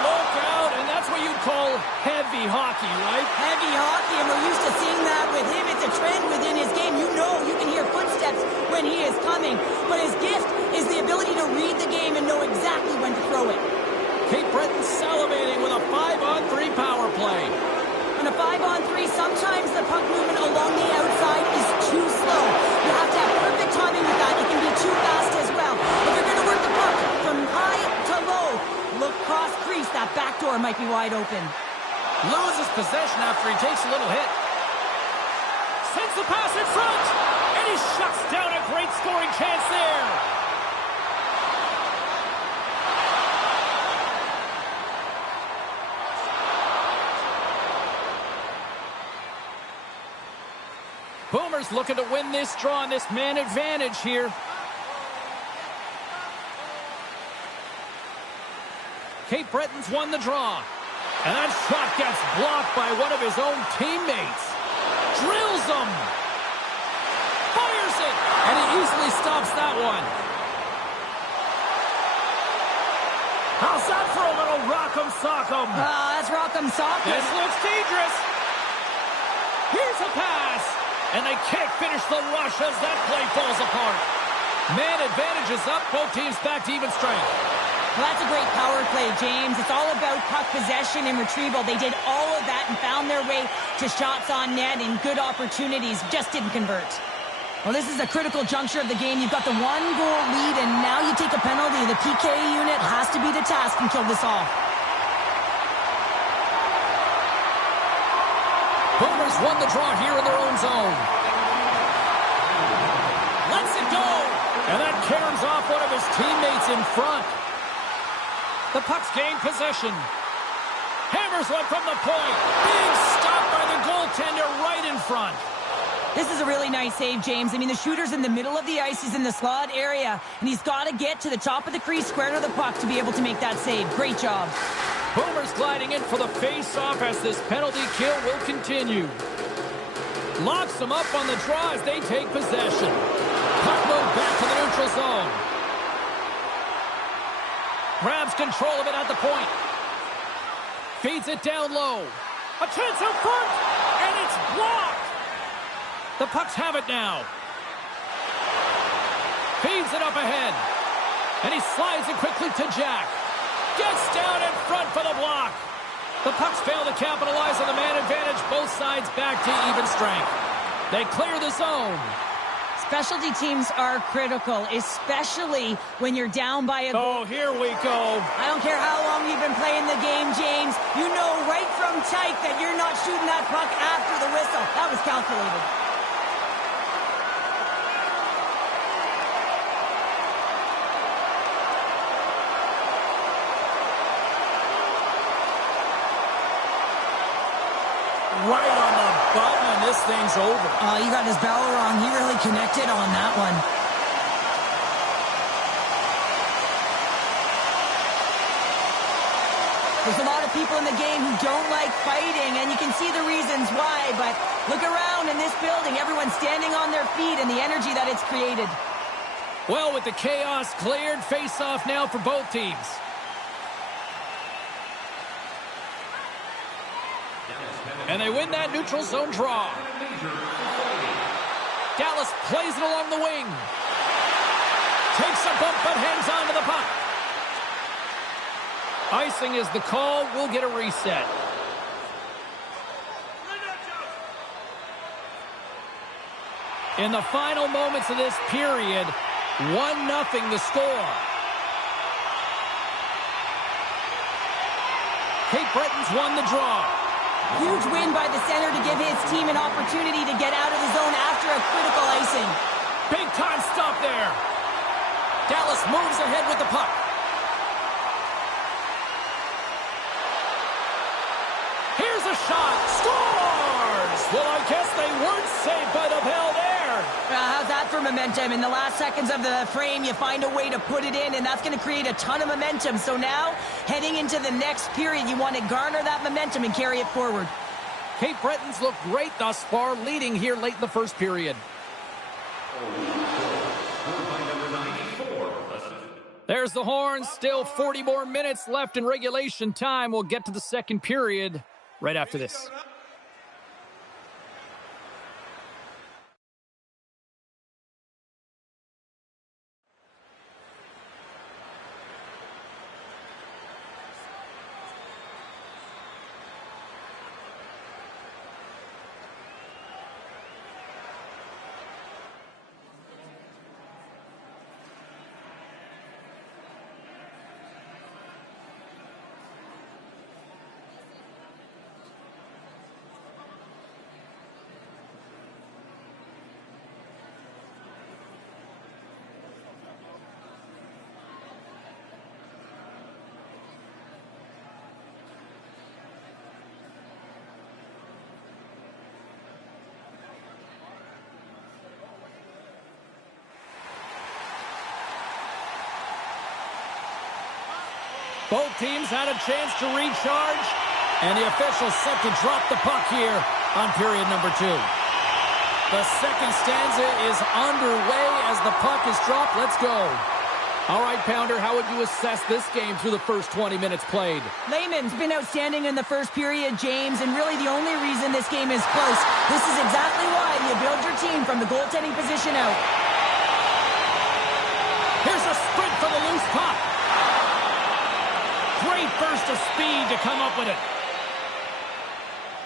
look out. And that's what you'd call heavy hockey, right? Heavy hockey, and we're used to seeing that with him. It's a trend within his game. You know, you can hear footsteps when he is coming. But his gift is the ability to read the game and know exactly when to throw it. Cape Breton salivating with a 5-on-3 power play. On a 5-on-3, sometimes the puck movement along the outside is too slow. You have to have perfect timing with that. It can be too fast as well. If you're going to work the puck from high to low, look cross crease. That back door might be wide open. Loses possession after he takes a little hit. Sends the pass in front. And he shuts down a great scoring chance there. Boomers looking to win this draw on this man advantage here. Cape Breton's won the draw. And that shot gets blocked by one of his own teammates. Drills him. Fires it. And he easily stops that one. How's that for a little rock'em sock'em? That's rock'em sock'em. This looks dangerous. Here's a pass. And they can't finish the rush as that play falls apart. Man advantage is up. Both teams back to even strength. Well, that's a great power play, James. It's all about puck possession and retrieval. They did all of that and found their way to shots on net and good opportunities. Just didn't convert. Well, this is a critical juncture of the game. You've got the one-goal lead, and now you take a penalty. The PK unit has to be the task and kill this off. Boomers won the draw here in their own zone. Lets it go. And that caroms off one of his teammates in front. The puck's gained possession. Hammers one from the point. Big stop by the goaltender right in front. This is a really nice save, James. I mean, the shooter's in the middle of the ice. He's in the slot area, and he's got to get to the top of the crease, square to the puck to be able to make that save. Great job. Boomers gliding in for the face-off as this penalty kill will continue. Locks them up on the draw as they take possession. Puck moved back to the neutral zone. Grabs control of it at the point. Feeds it down low. A chance out front, and it's blocked. The Pucks have it now. Feeds it up ahead. And he slides it quickly to Jack. Gets down in front for the block. The Pucks fail to capitalize on the man advantage. Both sides back to even strength. They clear the zone. Specialty teams are critical, especially when you're down by a goal. Oh, here we go. I don't care how long you've been playing the game, James. You know right from tight that you're not shooting that puck after the whistle. That was calculated. Right on the button, and this thing's over. You got his bell wrong. He really connected on that one. There's a lot of people in the game who don't like fighting, and you can see the reasons why, but look around in this building. Everyone's standing on their feet and the energy that it's created. Well, with the chaos cleared, face-off now for both teams. And they win that neutral zone draw. Dallas plays it along the wing. Takes a bump but hangs on to the puck. Icing is the call. We'll get a reset. In the final moments of this period, 1-0 the score. Cape Breton's won the draw. Huge win by the center to give his team an opportunity to get out of the zone after a critical icing. Big time stop there. Dallas moves ahead with the puck. Here's a shot. Scores! Well, I guess they weren't safe by the bell there. How's that for momentum? In the last seconds of the frame, you find a way to put it in, and that's going to create a ton of momentum. So now, heading into the next period, you want to garner that momentum and carry it forward. Cape Breton's look great thus far, leading here late in the first period. There's the horn. Still 40 more minutes left in regulation time. We'll get to the second period right after this. Both teams had a chance to recharge, and the official set to drop the puck here on period number 2. The second stanza is underway as the puck is dropped. Let's go. All right, Pounder, how would you assess this game through the first 20 minutes played? Lehman's been outstanding in the first period, James, and really the only reason this game is close. This is exactly why you build your team from the goaltending position out. Here's a sprint for the loose puck. Great burst of speed to come up with it.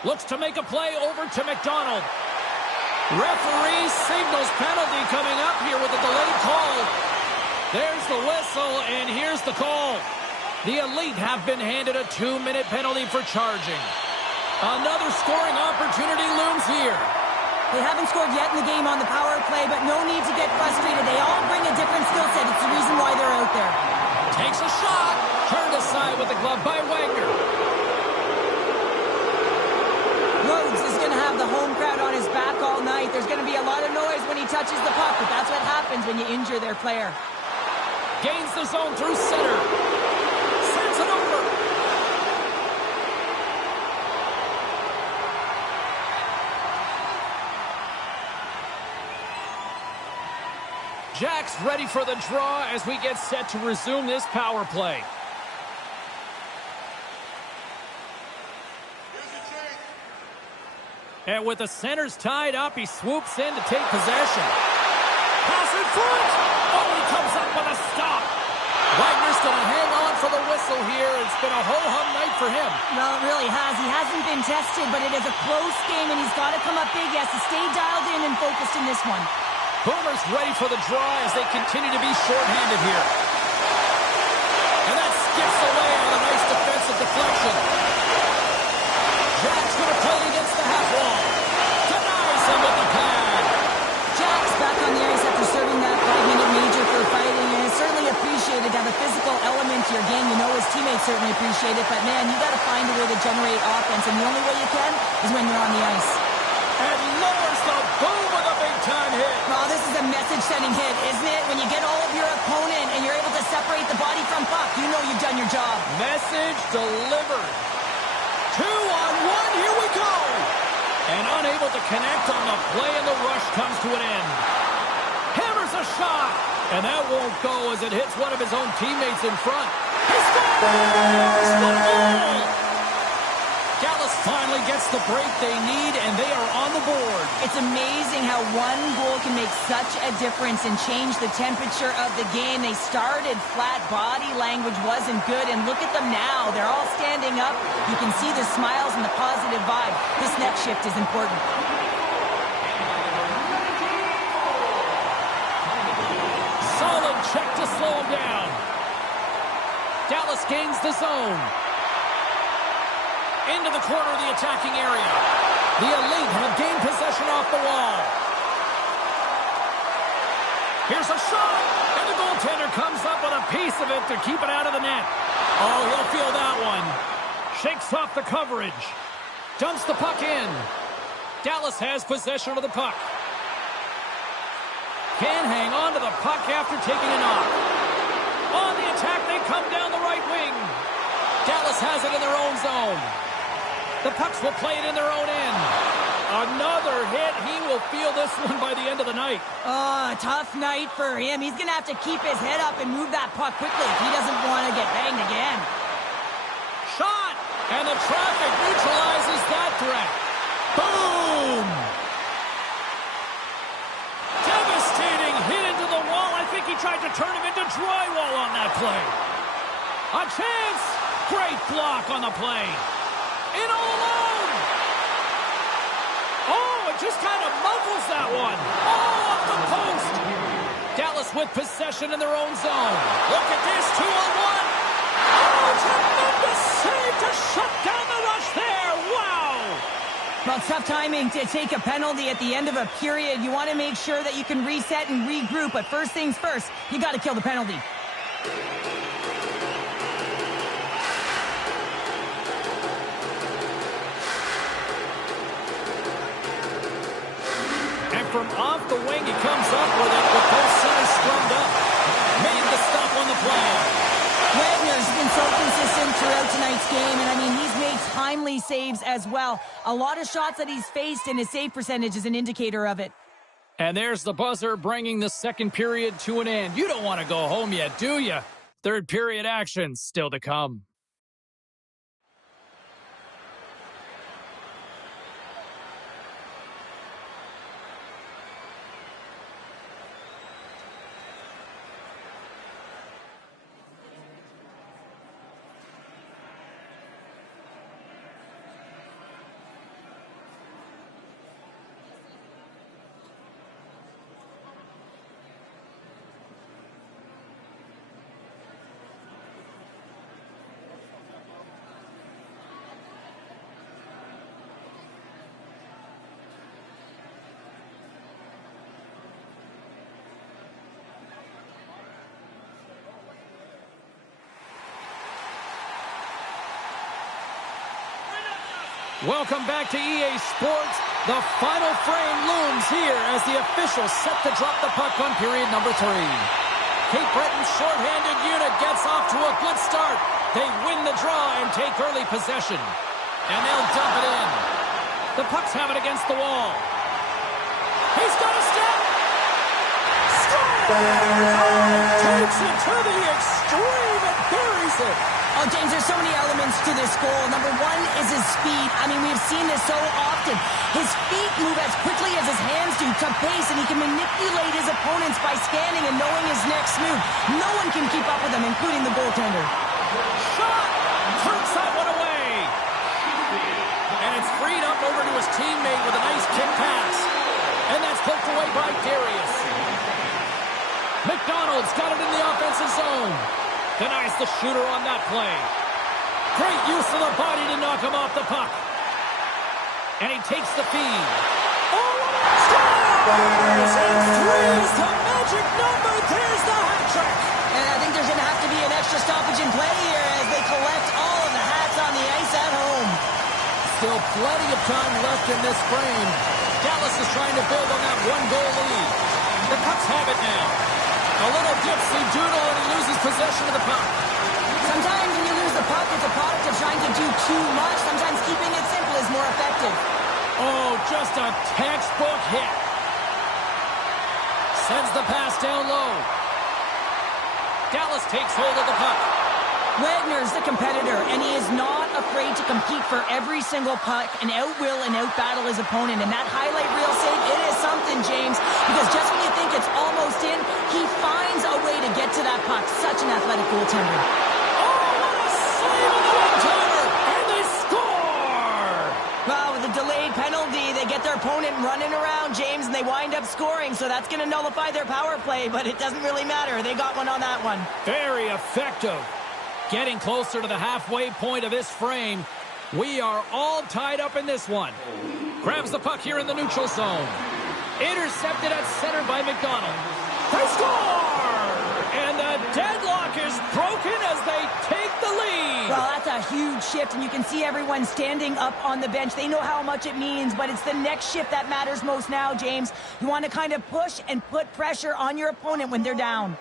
Looks to make a play over to McDonald. Referee signals penalty coming up here with a delayed call. There's the whistle, and here's the call. The Elite have been handed a 2-minute penalty for charging. Another scoring opportunity looms here. They haven't scored yet in the game on the power play, but no need to get frustrated. They all bring a different skill set. It's the reason why they're out there. Takes a shot. Turned aside with the glove by Wagner. Rhodes is going to have the home crowd on his back all night. There's going to be a lot of noise when he touches the puck, but that's what happens when you injure their player. Gains the zone through center. Sends it over. Jack's ready for the draw as we get set to resume this power play. And with the centers tied up, he swoops in to take possession. Pass in front! Oh, he comes up with a stop. Wagner's going to hang on for the whistle here. It's been a ho-hum night for him. Well, it really has. He hasn't been tested, but it is a close game, and he's got to come up big. He has to stay dialed in and focused in this one. Boomers ready for the draw as they continue to be shorthanded here. And that skips away on a nice defensive deflection. Jack's going to play against the half wall. Denies him with the pad. Jack's back on the ice after serving that 5-minute major for fighting, and it's certainly appreciated to have a physical element to your game. You know his teammates certainly appreciate it, but man, you got to find a way to generate offense, and the only way you can is when you're on the ice. And lowers the boom with a big-time hit. Oh, this is a message-sending hit, isn't it? When you get all of your opponent and you're able to separate the body from puck, you know you've done your job. Message delivered. 2-on-1, here we go. And unable to connect on the play, and the rush comes to an end. Hammers a shot, and that won't go as it hits one of his own teammates in front. He scores! The goal! Dallas finally gets the break they need, and they are on the board. It's amazing how one goal can make such a difference and change the temperature of the game. They started flat, body language wasn't good, and look at them now. They're all standing up. You can see the smiles and the positive vibe. This next shift is important. Solid check to slow him down. Dallas gains the zone. Into the corner of the attacking area. The Elite have gained possession off the wall. Here's a shot, and the goaltender comes up with a piece of it to keep it out of the net. Oh, he'll feel that one. Shakes off the coverage. Dumps the puck in. Dallas has possession of the puck. Can hang on to the puck after taking a knock. On the attack, they come down the right wing. Dallas has it in their own zone. The Pucks will play it in their own end. Another hit. He will feel this one by the end of the night. Oh, tough night for him. He's going to have to keep his head up and move that puck quickly if he doesn't want to get banged again. Shot! And the traffic neutralizes that threat. Boom! Devastating hit into the wall. I think he tried to turn him into drywall on that play. A chance! Great block on the play. In all alone. Oh, it just kind of muffles that one. Oh, off the post. Dallas with possession in their own zone. Look at this, 2-on-1. Oh, tremendous save to shut down the rush there. Wow. Well, tough timing to take a penalty at the end of a period. You want to make sure that you can reset and regroup, but first things first, you got to kill the penalty. From off the wing, he comes up with it with both centers strummed up. Made the stop on the play. Wagner's been so consistent consistently saves as well. A lot of shots that he's faced, and his save percentage is an indicator of it. And there's the buzzer bringing the second period to an end. You don't want to go home yet, do you? Third period action still to come. Welcome back to EA Sports. The final frame looms here as the officials set to drop the puck on period number 3. Cape Breton's shorthanded unit gets off to a good start. They win the draw and take early possession. And they'll dump it in. The Pucks have it against the wall. He's got a step. Score! Takes it to the extreme and buries it. Oh, James, there's so many elements to this goal. Number one is his speed. I mean, we've seen this so often. His feet move as quickly as his hands do to pace, and he can manipulate his opponents by scanning and knowing his next move. No one can keep up with him, including the goaltender. Shot! Turns that one away. And it's freed up over to his teammate with a nice kick pass. And that's poked away by Darius. McDonald's got it in the offensive zone. Denies the shooter on that play. Great use of the body to knock him off the puck. And he takes the feed. Oh, scores! And 3 is the magic number. There's the hat trick. And I think there's going to have to be an extra stoppage in play here as they collect all of the hats on the ice at home. Still plenty of time left in this frame. Dallas is trying to build on that one-goal lead. The Pucks have it now. A little dipsy-doodle and he loses possession of the puck. Sometimes when you lose the puck, it's a product of trying to do too much. Sometimes keeping it simple is more effective. Oh, just a textbook hit. Sends the pass down low. Dallas takes hold of the puck. Wagner's the competitor, and he is not afraid to compete for every single puck and outwill and outbattle his opponent. And that highlight reel save, it is something, James, because just when you think it's almost in, he finds a way to get to that puck. Such an athletic goaltender. Oh, what a save on the one-timer! And they score! Well, with a delayed penalty, they get their opponent running around, James, and they wind up scoring. So that's going to nullify their power play, but it doesn't really matter. They got one on that one. Very effective. Getting closer to the halfway point of this frame. We are all tied up in this one. Grabs the puck here in the neutral zone. Intercepted at center by McDonald. They score! And the deadlock is broken as they take the lead. Well, that's a huge shift, and you can see everyone standing up on the bench. They know how much it means, but it's the next shift that matters most now, James. You want to kind of push and put pressure on your opponent when they're down.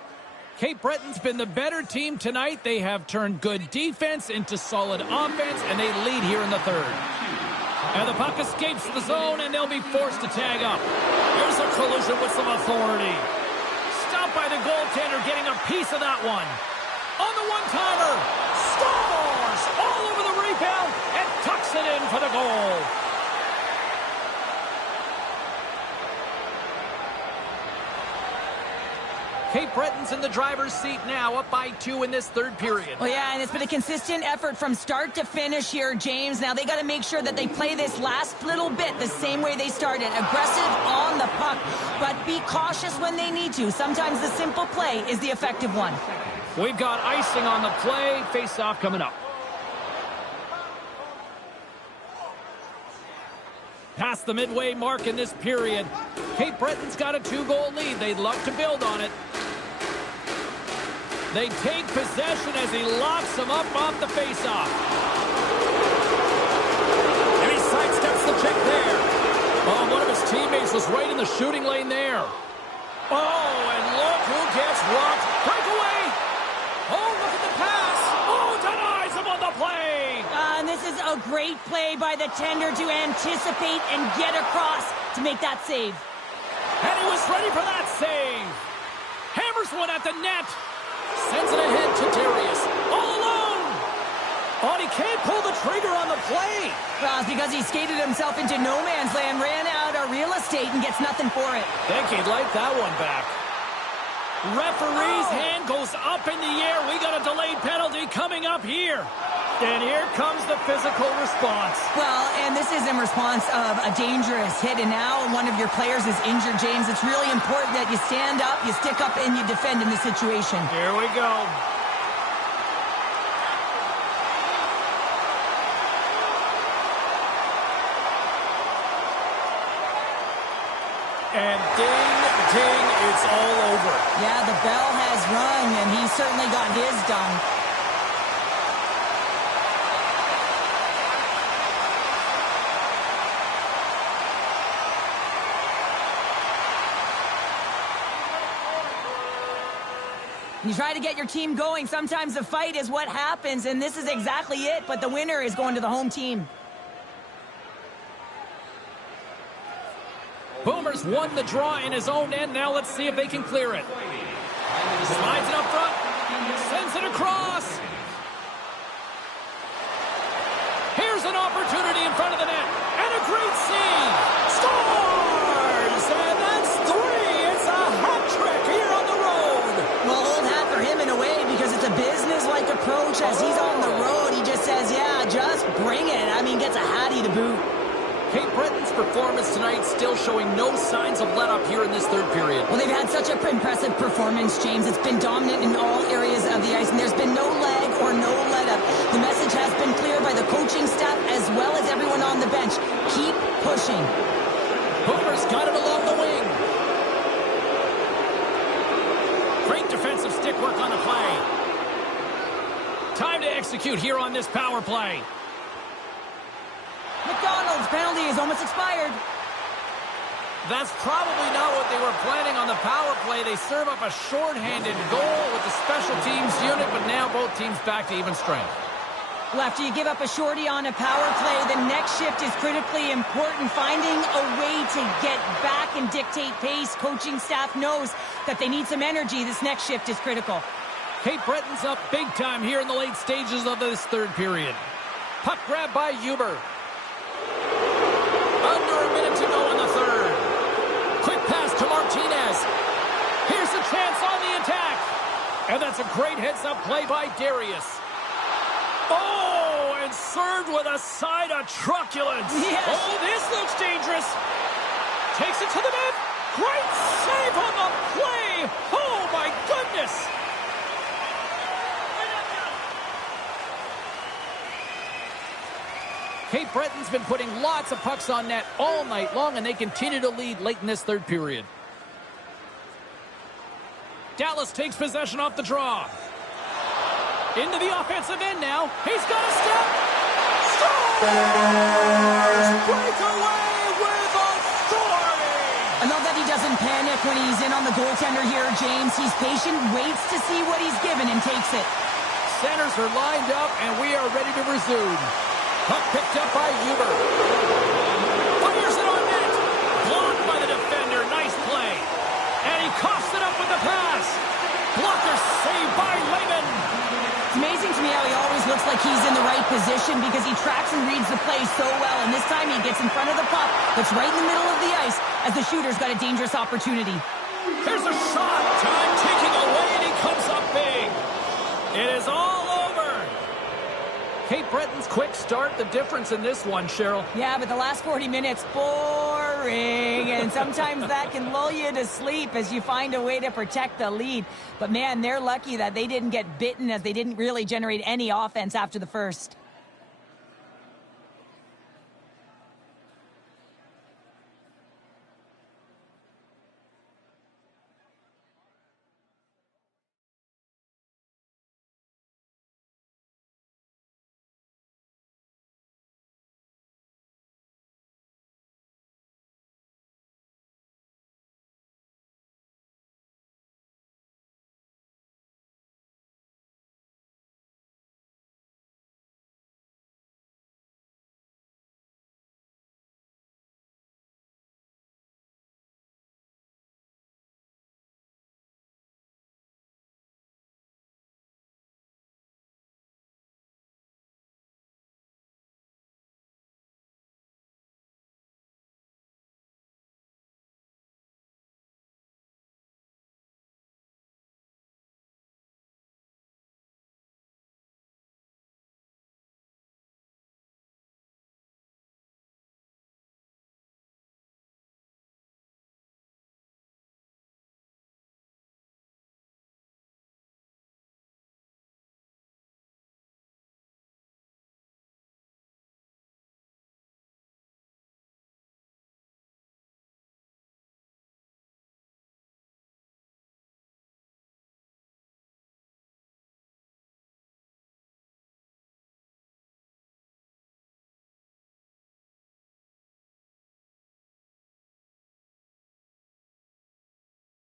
Cape Breton's been the better team tonight. They have turned good defense into solid offense, and they lead here in the third. And the puck escapes the zone, and they'll be forced to tag up. There's a collision with some authority. Stopped by the goaltender, getting a piece of that one. On the one-timer, scores! All over the rebound, and tucks it in for the goal. Cape Breton's in the driver's seat now, up by 2 in this third period. Well, yeah, and it's been a consistent effort from start to finish here, James. Now they got to make sure that they play this last little bit the same way they started. Aggressive on the puck, but be cautious when they need to. Sometimes the simple play is the effective one. We've got icing on the play. Face-off coming up. Past the midway mark in this period. Cape Breton's got a 2-goal lead. They'd love to build on it. They take possession as he locks them up off the face-off. And he sidesteps the check there. Oh, one of his teammates was right in the shooting lane there. Oh, and look who gets rocked. Breakaway! Oh, look at the pass! Oh, denies him on the play! And this is A great play by the tender to anticipate and get across to make that save. And he was ready for that save. Hammers one at the net. Sends it ahead to Darius. All alone. Oh, he can't pull the trigger on the play. Well, it's because he skated himself into no man's land, ran out of real estate, and gets nothing for it. Think he'd like that one back. Referee's hand goes up in the air. We got a delayed penalty coming up here. And here comes the physical response. Well, and this is in response of a dangerous hit, and now one of your players is injured, James. It's really important that you stand up, you stick up, and you defend in this situation. Here we go. And ding, ding, it's all over. Yeah, the bell has rung, and he certainly got his done. You try to get your team going. Sometimes the fight is what happens, and this is exactly it, but the winner is going to the home team. Boomers won the draw in his own end. Now let's see if they can clear it. Slides it up front. Sends it across. Here's an opportunity in front of the net. And a great save. Scores! And that's three. It's a hat trick here on the road. Well, old hat for him in a way because it's a business-like approach. As he's on the road, he just says, yeah, just bring it. I mean, gets a hattie to boot. Cape Breton's performance tonight still showing no signs of let-up here in this third period. Well, they've had such an impressive performance, James. It's been dominant in all areas of the ice, and there's been no lag or no let-up. The message has been clear by the coaching staff as well as everyone on the bench. Keep pushing. Boomers got it along the wing. Great defensive stick work on the play. Time to execute here on this power play. McDonald's penalty is almost expired. That's probably not what they were planning on the power play. They serve up a shorthanded goal with the special teams unit, but now both teams back to even strength. Well, after you give up a shorty on a power play, the next shift is critically important. Finding a way to get back and dictate pace. Coaching staff knows that they need some energy. This next shift is critical. Cape Breton's up big time here in the late stages of this third period. Puck grab by Huber. Under a minute to go in the third. Quick pass to Martinez. Here's a chance on the attack. And that's a great heads-up play by Darius. Oh, and served with a side of truculence. Yes. Oh, this looks dangerous. Takes it to the net. Great save on the play. Oh, my goodness. Cape Breton's been putting lots of pucks on net all night long, and they continue to lead late in this third period. Dallas takes possession off the draw. Into the offensive end now. He's got a step. Scores! Breakaway with authority! I love that he doesn't panic when he's in on the goaltender here, James. He's patient, waits to see what he's given, and takes it. Centers are lined up, and we are ready to resume. Puck picked up by Huber. Fires it on net. Blocked by the defender. Nice play. And he coughs it up with the pass. Blocker saved by Lehman. It's amazing to me how he always looks like he's in the right position because he tracks and reads the play so well. And this time he gets in front of the puck that's right in the middle of the ice as the shooter's got a dangerous opportunity. Here's a shot. Time ticking away, and he comes up big. It is all over. Cape Breton's quick start, the difference in this one, Cheryl. Yeah, but the last 40 minutes, boring. And sometimes that can lull you to sleep as you find a way to protect the lead. But man, they're lucky that they didn't get bitten as they didn't really generate any offense after the first.